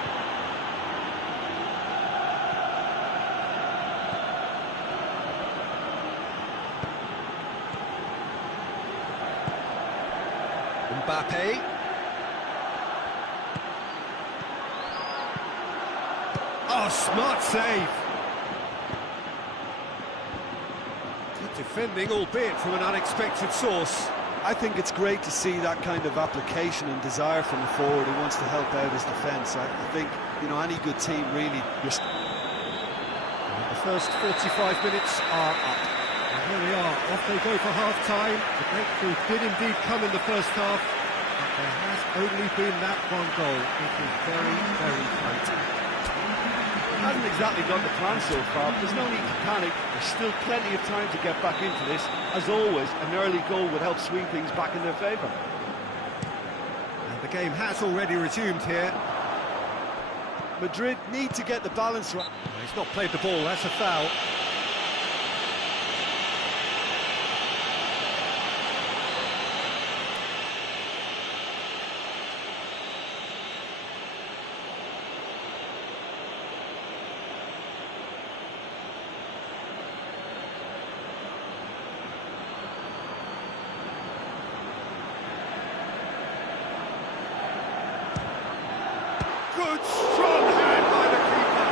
Mbappe. Oh, smart save. Good defending, albeit from an unexpected source. I think it's great to see that kind of application and desire from the forward who wants to help out his defence. I think, you know, any good team really... The first 45 minutes are up. And here we are, off they go for half-time. The breakthrough did indeed come in the first half, but there has only been that one goal. It was very, very tight. Hasn't exactly got the plan so far, but there's no need to panic. There's still plenty of time to get back into this. As always, an early goal would help swing things back in their favour. And the game has already resumed here. Madrid need to get the balance right. He's not played the ball, that's a foul. Good, strong hand by the keeper.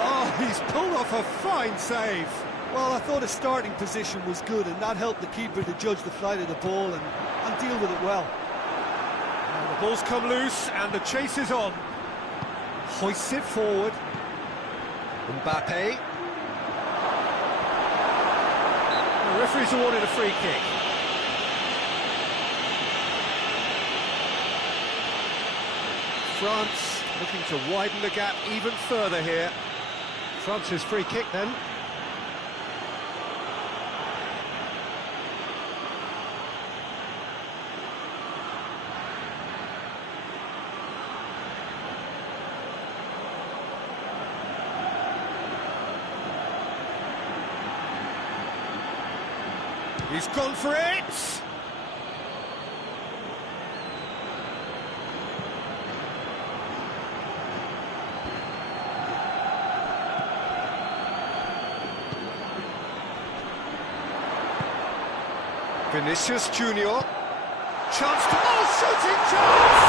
Oh, he's pulled off a fine save. Well, I thought his starting position was good, and that helped the keeper to judge the flight of the ball and deal with it well. And the ball's come loose, and the chase is on. Hoists it forward. Mbappe. The referee's awarded a free kick. France looking to widen the gap even further here. France's free kick then. He's gone for it! Vinicius Junior. Chance to... Oh, shooting chance!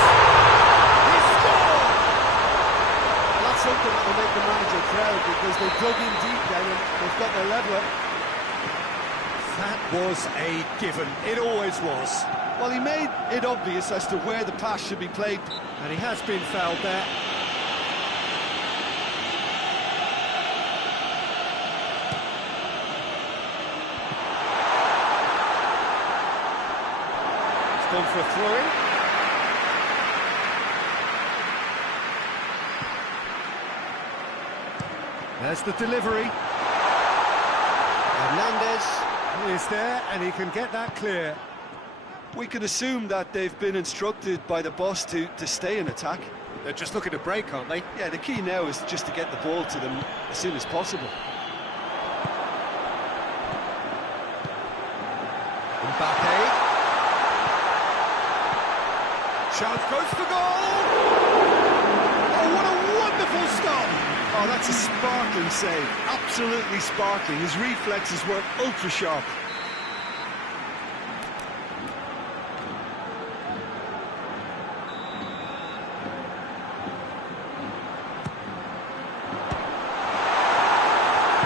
He scored! That's something that will make the manager proud, because they dug in deep then and they've got their leveller. That was a given. It always was. Well, he made it obvious as to where the pass should be played. And he has been fouled there. Gone for a throw-in. There's the delivery. Hernandez is there, and he can get that clear. We can assume that they've been instructed by the boss to stay in attack. They're just looking to break, aren't they? Yeah, the key now is just to get the ball to them as soon as possible. Mbappe. Chance goes for goal! Oh, what a wonderful stop! Oh, that's a sparkling save. Absolutely sparkling. His reflexes were ultra-sharp.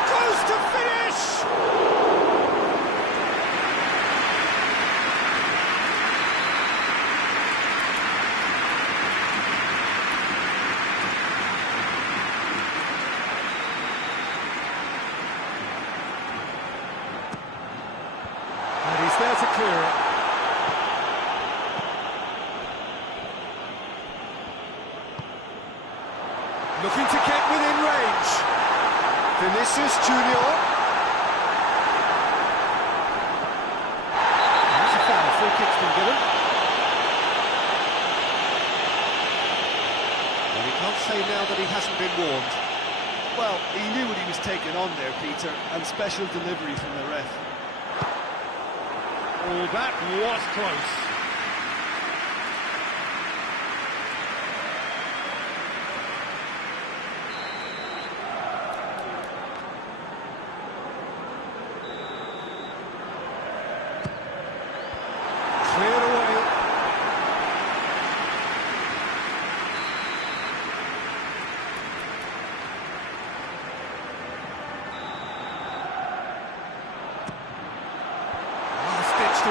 Goes to finish! There to clear it. Looking to get within range. Vinicius Junior. That's a foul. Free kick's been given. Well, he can't say now that he hasn't been warned. Well, he knew what he was taking on there, Peter, and special delivery from the ref. Oh, that was close.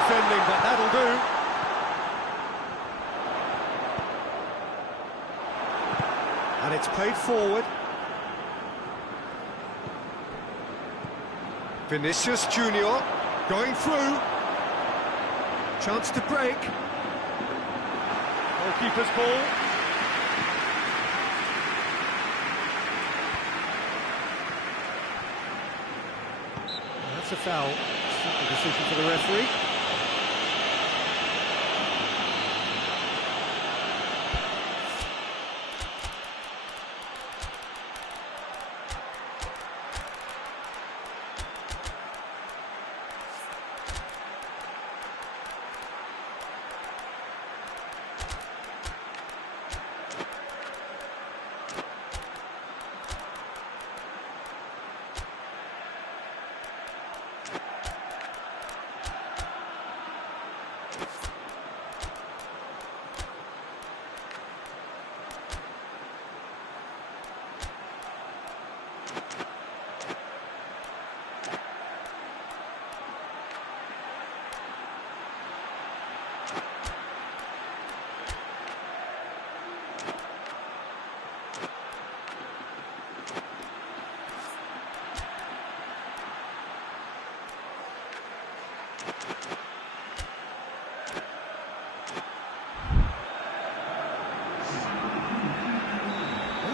defending, but that'll do. And it's played forward. Vinicius Junior going through. Chance to break. Goalkeeper's ball. That's a foul. Simple decision for the referee.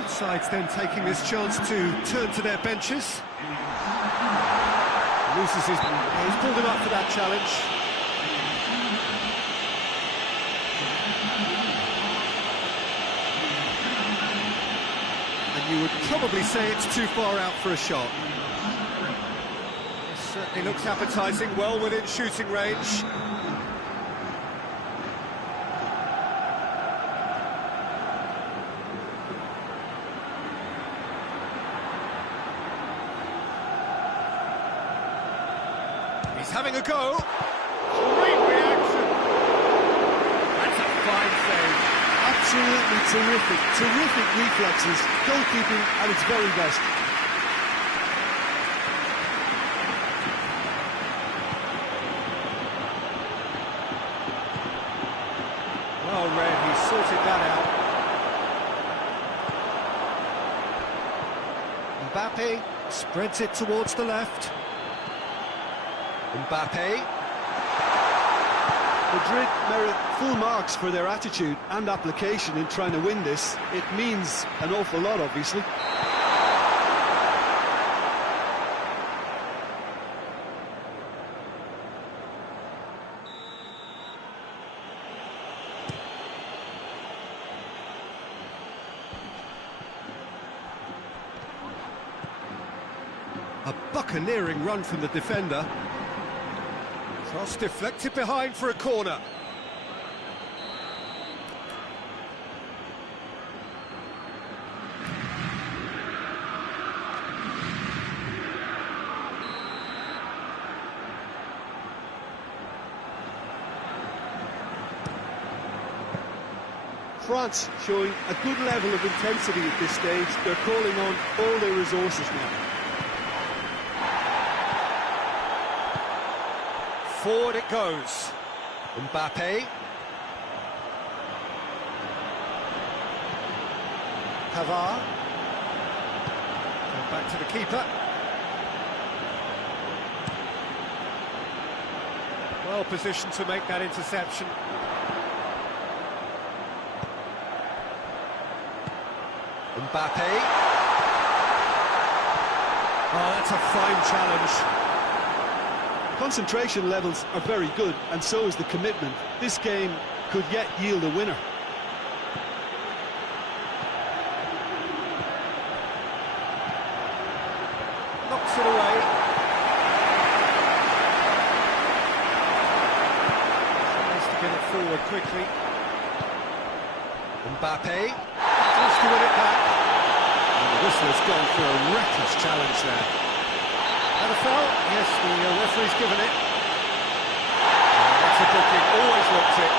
Sides then taking this chance to turn to their benches. Loses his... he's pulled him up for that challenge. And you would probably say it's too far out for a shot. It certainly looks appetising, well within shooting range. He's having a go. Great reaction. That's a fine save. Absolutely terrific, terrific reflexes, goalkeeping at its very best. Well read, he sorted that out. Mbappe spreads it towards the left. Mbappe. Madrid merit full marks for their attitude and application in trying to win this. It means an awful lot, obviously. A buccaneering run from the defender. Cross deflected behind for a corner. France showing a good level of intensity at this stage. They're calling on all their resources now. Forward it goes. Mbappe. Pavard. Back to the keeper. Well positioned to make that interception. Mbappe. Oh, that's a fine challenge. Concentration levels are very good, and so is the commitment. This game could yet yield a winner. Knocks it away. Tries to get it forward quickly. Mbappe tries to win it back. And the whistler's gone for a reckless challenge there. And a foul? Yes, the referee's given it. Oh, that's a booking, always looked it.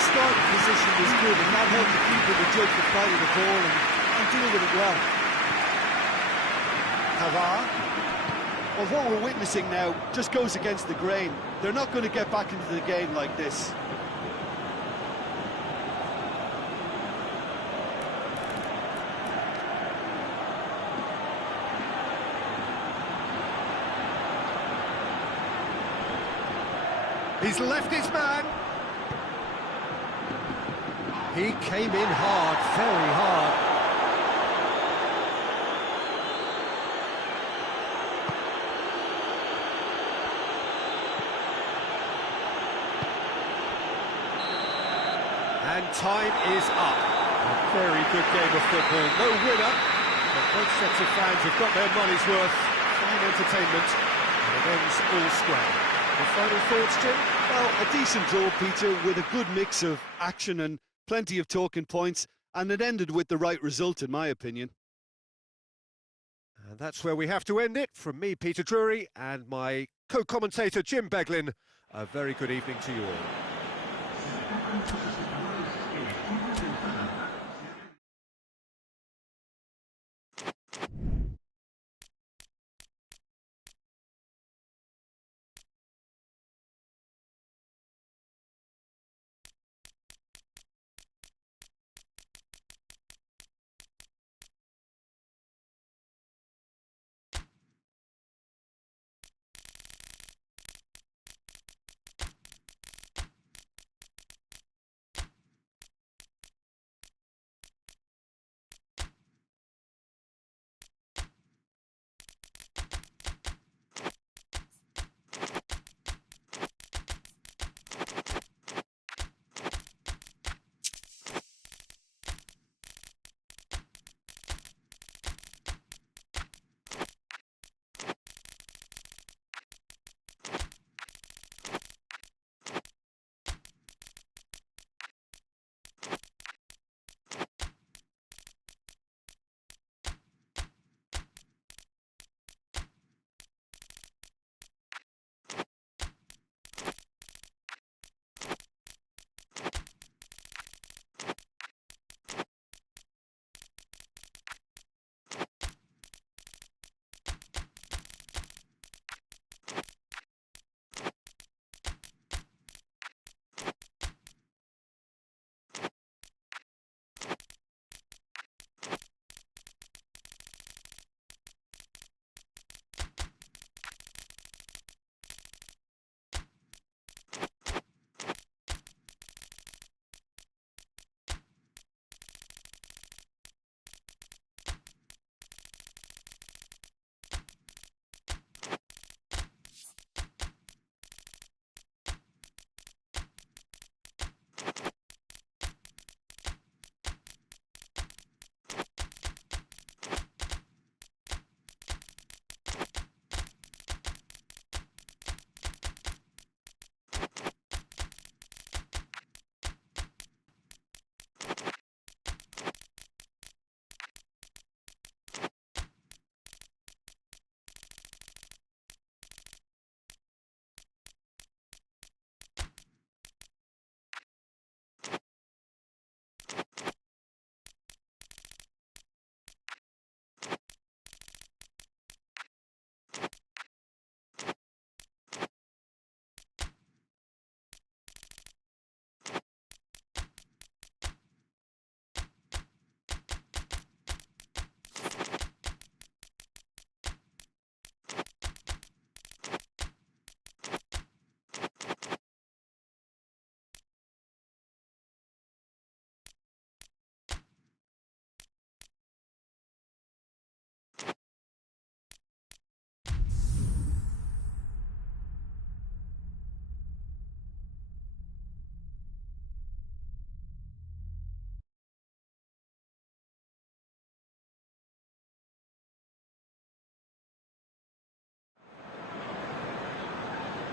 the starting position was good, and that helped the keeper to judge the flight of the ball and deal with it well. Pavard. Well, what we're witnessing now just goes against the grain. They're not going to get back into the game like this. He's left his man. He came in hard, very hard. And time is up. A very good game of football. No winner, but both sets of fans have got their money's worth. Fine entertainment, and it ends all square. The final thoughts, Jim? Well, a decent draw, Peter, with a good mix of action and plenty of talking points, and it ended with the right result, in my opinion. And that's where we have to end it. From me, Peter Drury, and my co-commentator, Jim Beglin, a very good evening to you all.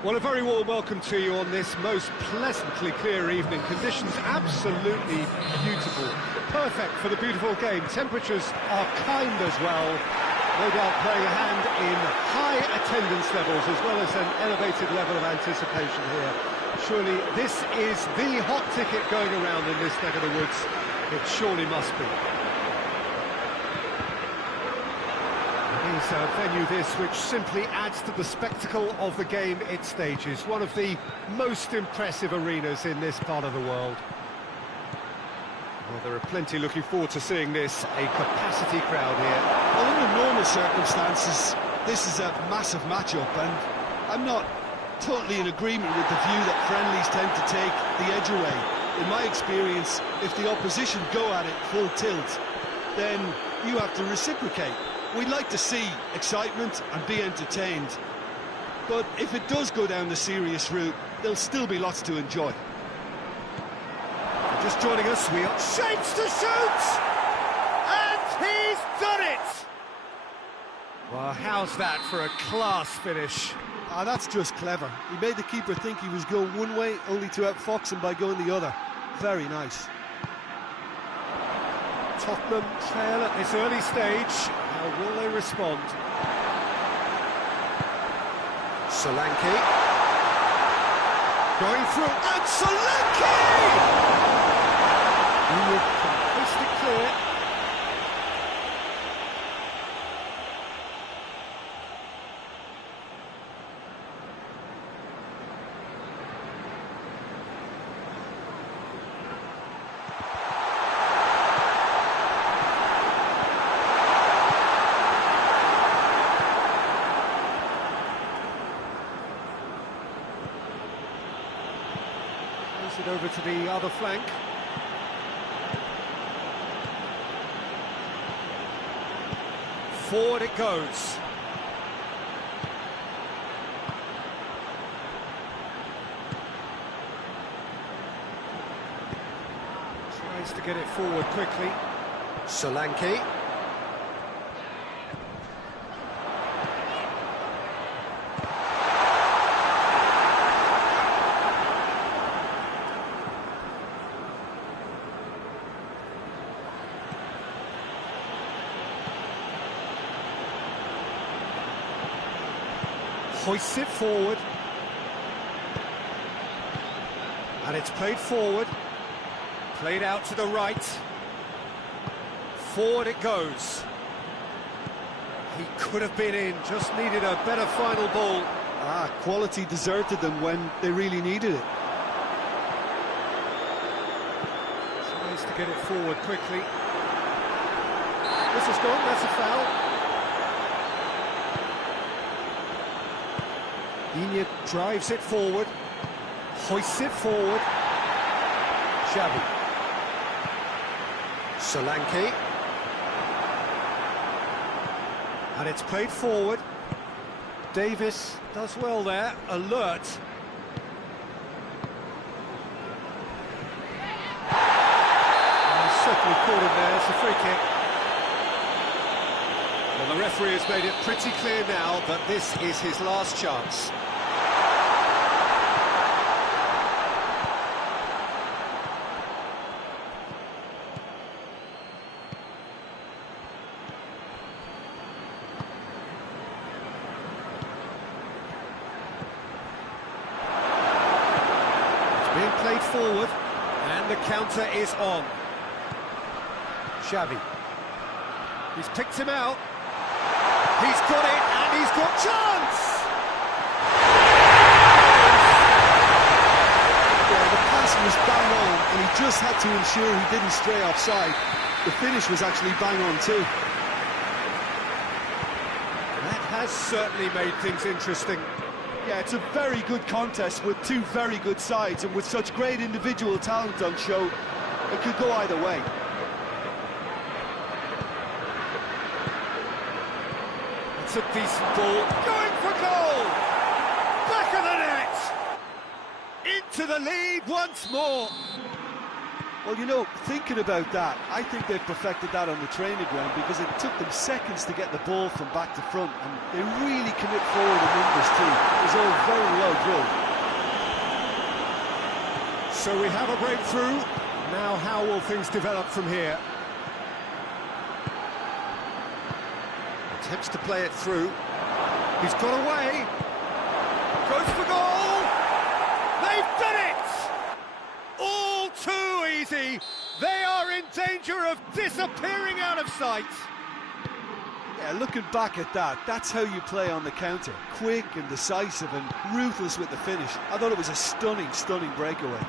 Well, a very warm welcome to you on this most pleasantly clear evening. Conditions absolutely beautiful. Perfect for the beautiful game. Temperatures are kind as well. No doubt playing a hand in high attendance levels as well as an elevated level of anticipation here. Surely this is the hot ticket going around in this neck of the woods. It surely must be. It is a venue this which simply adds to the spectacle of the game it stages. One of the most impressive arenas in this part of the world. Well, there are plenty looking forward to seeing this, a capacity crowd here. Well, under normal circumstances, this is a massive matchup, and I'm not totally in agreement with the view that friendlies tend to take the edge away. In my experience, if the opposition go at it full tilt, then you have to reciprocate. We'd like to see excitement and be entertained, but if it does go down the serious route, there'll still be lots to enjoy. Just joining us, we are shapes to shoot! And he's done it! Well, how's that for a class finish? Ah, that's just clever. He made the keeper think he was going one way, only to outfox him by going the other. Very nice. Tottenham trail at this early stage. How will they respond? Solanke. Going through, and Solanke! He would hoist it clear. Plays it over to the other flank. Forward it goes. Tries to get it forward quickly. Solanke. Hoists it forward, and it's played forward, played out to the right, forward it goes. He could have been in, just needed a better final ball. Ah, quality deserted them when they really needed it. Tries to get it forward quickly. This has gone, that's a foul. Tien drives it forward, hoists it forward. Xavi. Solanke. And it's played forward. Davis does well there, alert. And he's certainly caught him there, it's a free kick. Well, the referee has made it pretty clear now that this is his last chance. Being played forward, and the counter is on. Xavi. He's picked him out. He's got it, and he's got chance! Yeah, the pass was bang on, and he just had to ensure he didn't stray offside. The finish was actually bang on too. That has certainly made things interesting. Yeah, it's a very good contest with two very good sides, and with such great individual talent on show, it could go either way. It's a decent ball. Going for goal! Back of the net! Into the lead once more. Well, you know, thinking about that, I think they've perfected that on the training ground, because it took them seconds to get the ball from back to front, and they really commit forward in numbers too. It was all very well drilled. So we have a breakthrough. Now how will things develop from here? Attempts to play it through. He's got away. Goes for goal. They've done easy. They are in danger of disappearing out of sight. Yeah, looking back at that, that's how you play on the counter. Quick and decisive and ruthless with the finish. I thought it was a stunning, stunning breakaway.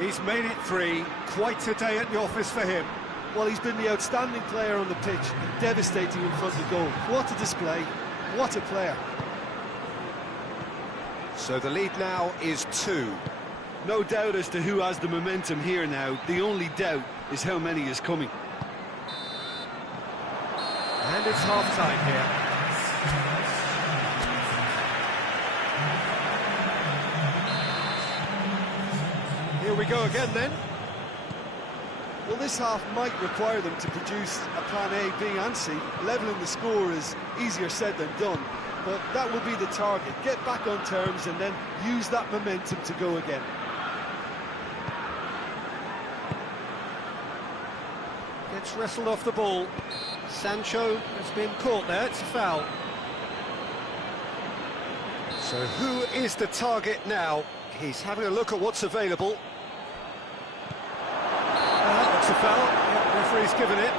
He's made it 3. Quite a day at the office for him. Well, he's been the outstanding player on the pitch and devastating in front of goal. What a display, what a player. So the lead now is 2. No doubt as to who has the momentum here now. The only doubt is how many is coming. And it's half-time here. Here we go again then. Well, this half might require them to produce a plan A, B and C. Levelling the score is easier said than done, but that will be the target. Get back on terms and then use that momentum to go again. Gets wrestled off the ball. Sancho has been caught there, it's a foul. So who is the target now? He's having a look at what's available. That's a foul. Yep, referee's given it.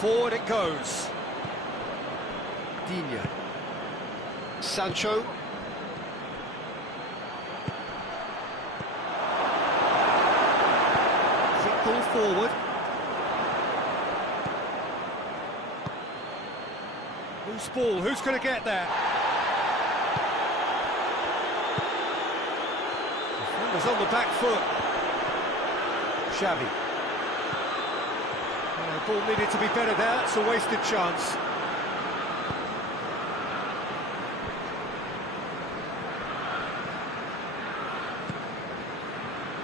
Forward it goes. Tien. Sancho. Quick ball forward. Who's ball? Who's going to get there? Defender's on the back foot. Xavi. Oh, the ball needed to be better there. It's a wasted chance.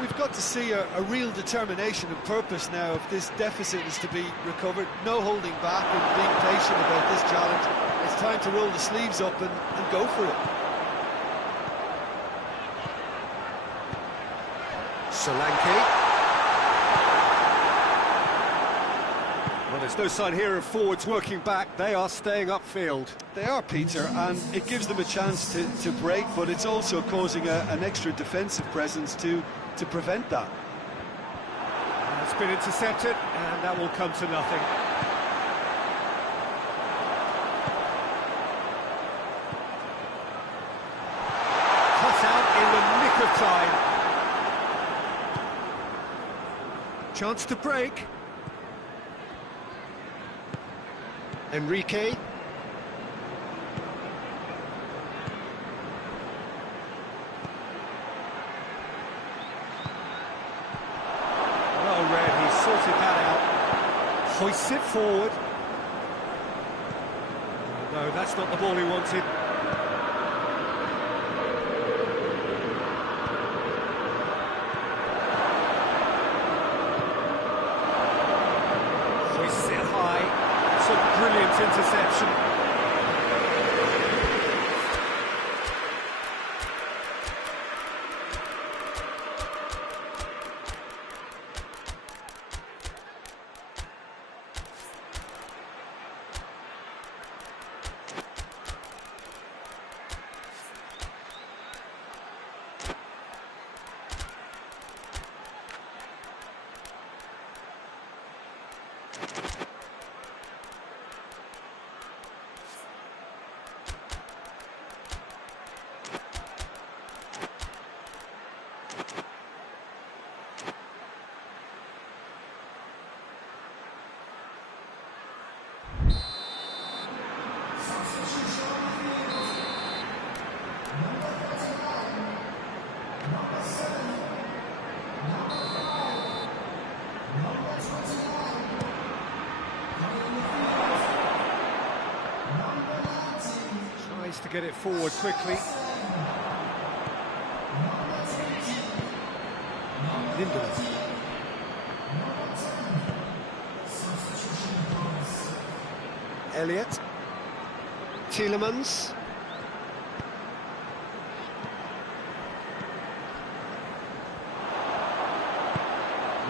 We've got to see a real determination and purpose now if this deficit is to be recovered. No holding back and being patient about this challenge. It's time to roll the sleeves up and go for it. Solanke. Well, there's no sign here of forwards working back. They are staying upfield. They are, Peter, and it gives them a chance to break, but it's also causing an extra defensive presence to prevent that. It's been intercepted, and that will come to nothing. Cut out in the nick of time. Chance to break. Enrique. Sorted that out. Hoists it forward. No, that's not the ball he wanted. Hoists it high. It's a brilliant interception. To get it forward quickly. Lindelof. Elliott. Tielemans.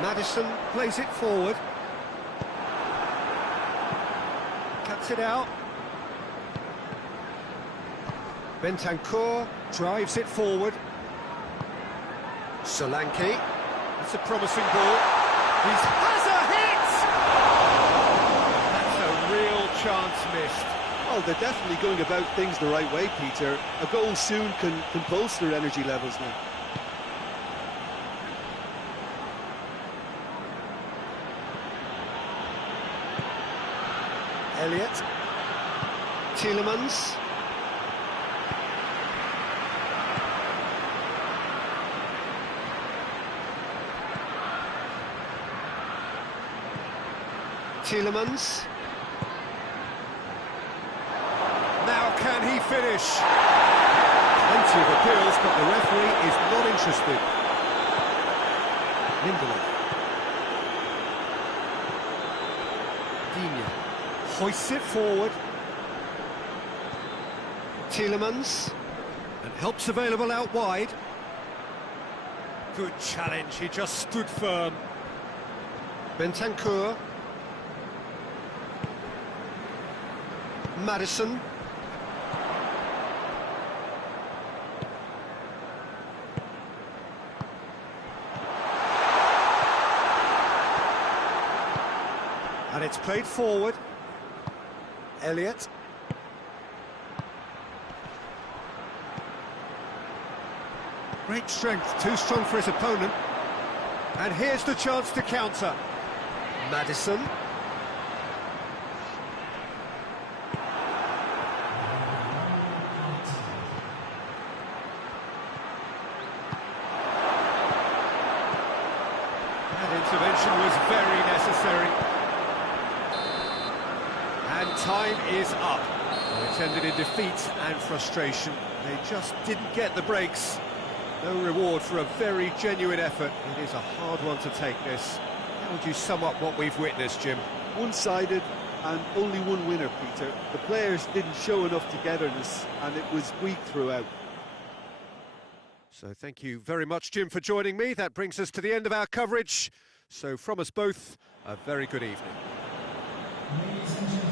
Maddison plays it forward. cuts it out. Bentancur drives it forward. Solanke. That's a promising ball. He has a hit! That's a real chance missed. Well, they're definitely going about things the right way, Peter. A goal soon can boost their energy levels now. Elliott. Tielemans. Tielemans. Now can he finish? Plenty of appeals, but the referee is not interested. Lindelof. Diachi hoists it forward. Tielemans. And help's available out wide. Good challenge, he just stood firm. Bentancur. Madison. And it's played forward. Elliott. Great strength, too strong for his opponent. And here's the chance to counter. Madison. That intervention was very necessary. And time is up. Well, it's ended in defeat and frustration. They just didn't get the breaks. No reward for a very genuine effort. It is a hard one to take, this. How would you sum up what we've witnessed, Jim? One-sided and only one winner, Peter. The players didn't show enough togetherness and it was weak throughout. So thank you very much, Jim, for joining me. That brings us to the end of our coverage. So from us both, a very good evening. Ladies and gentlemen.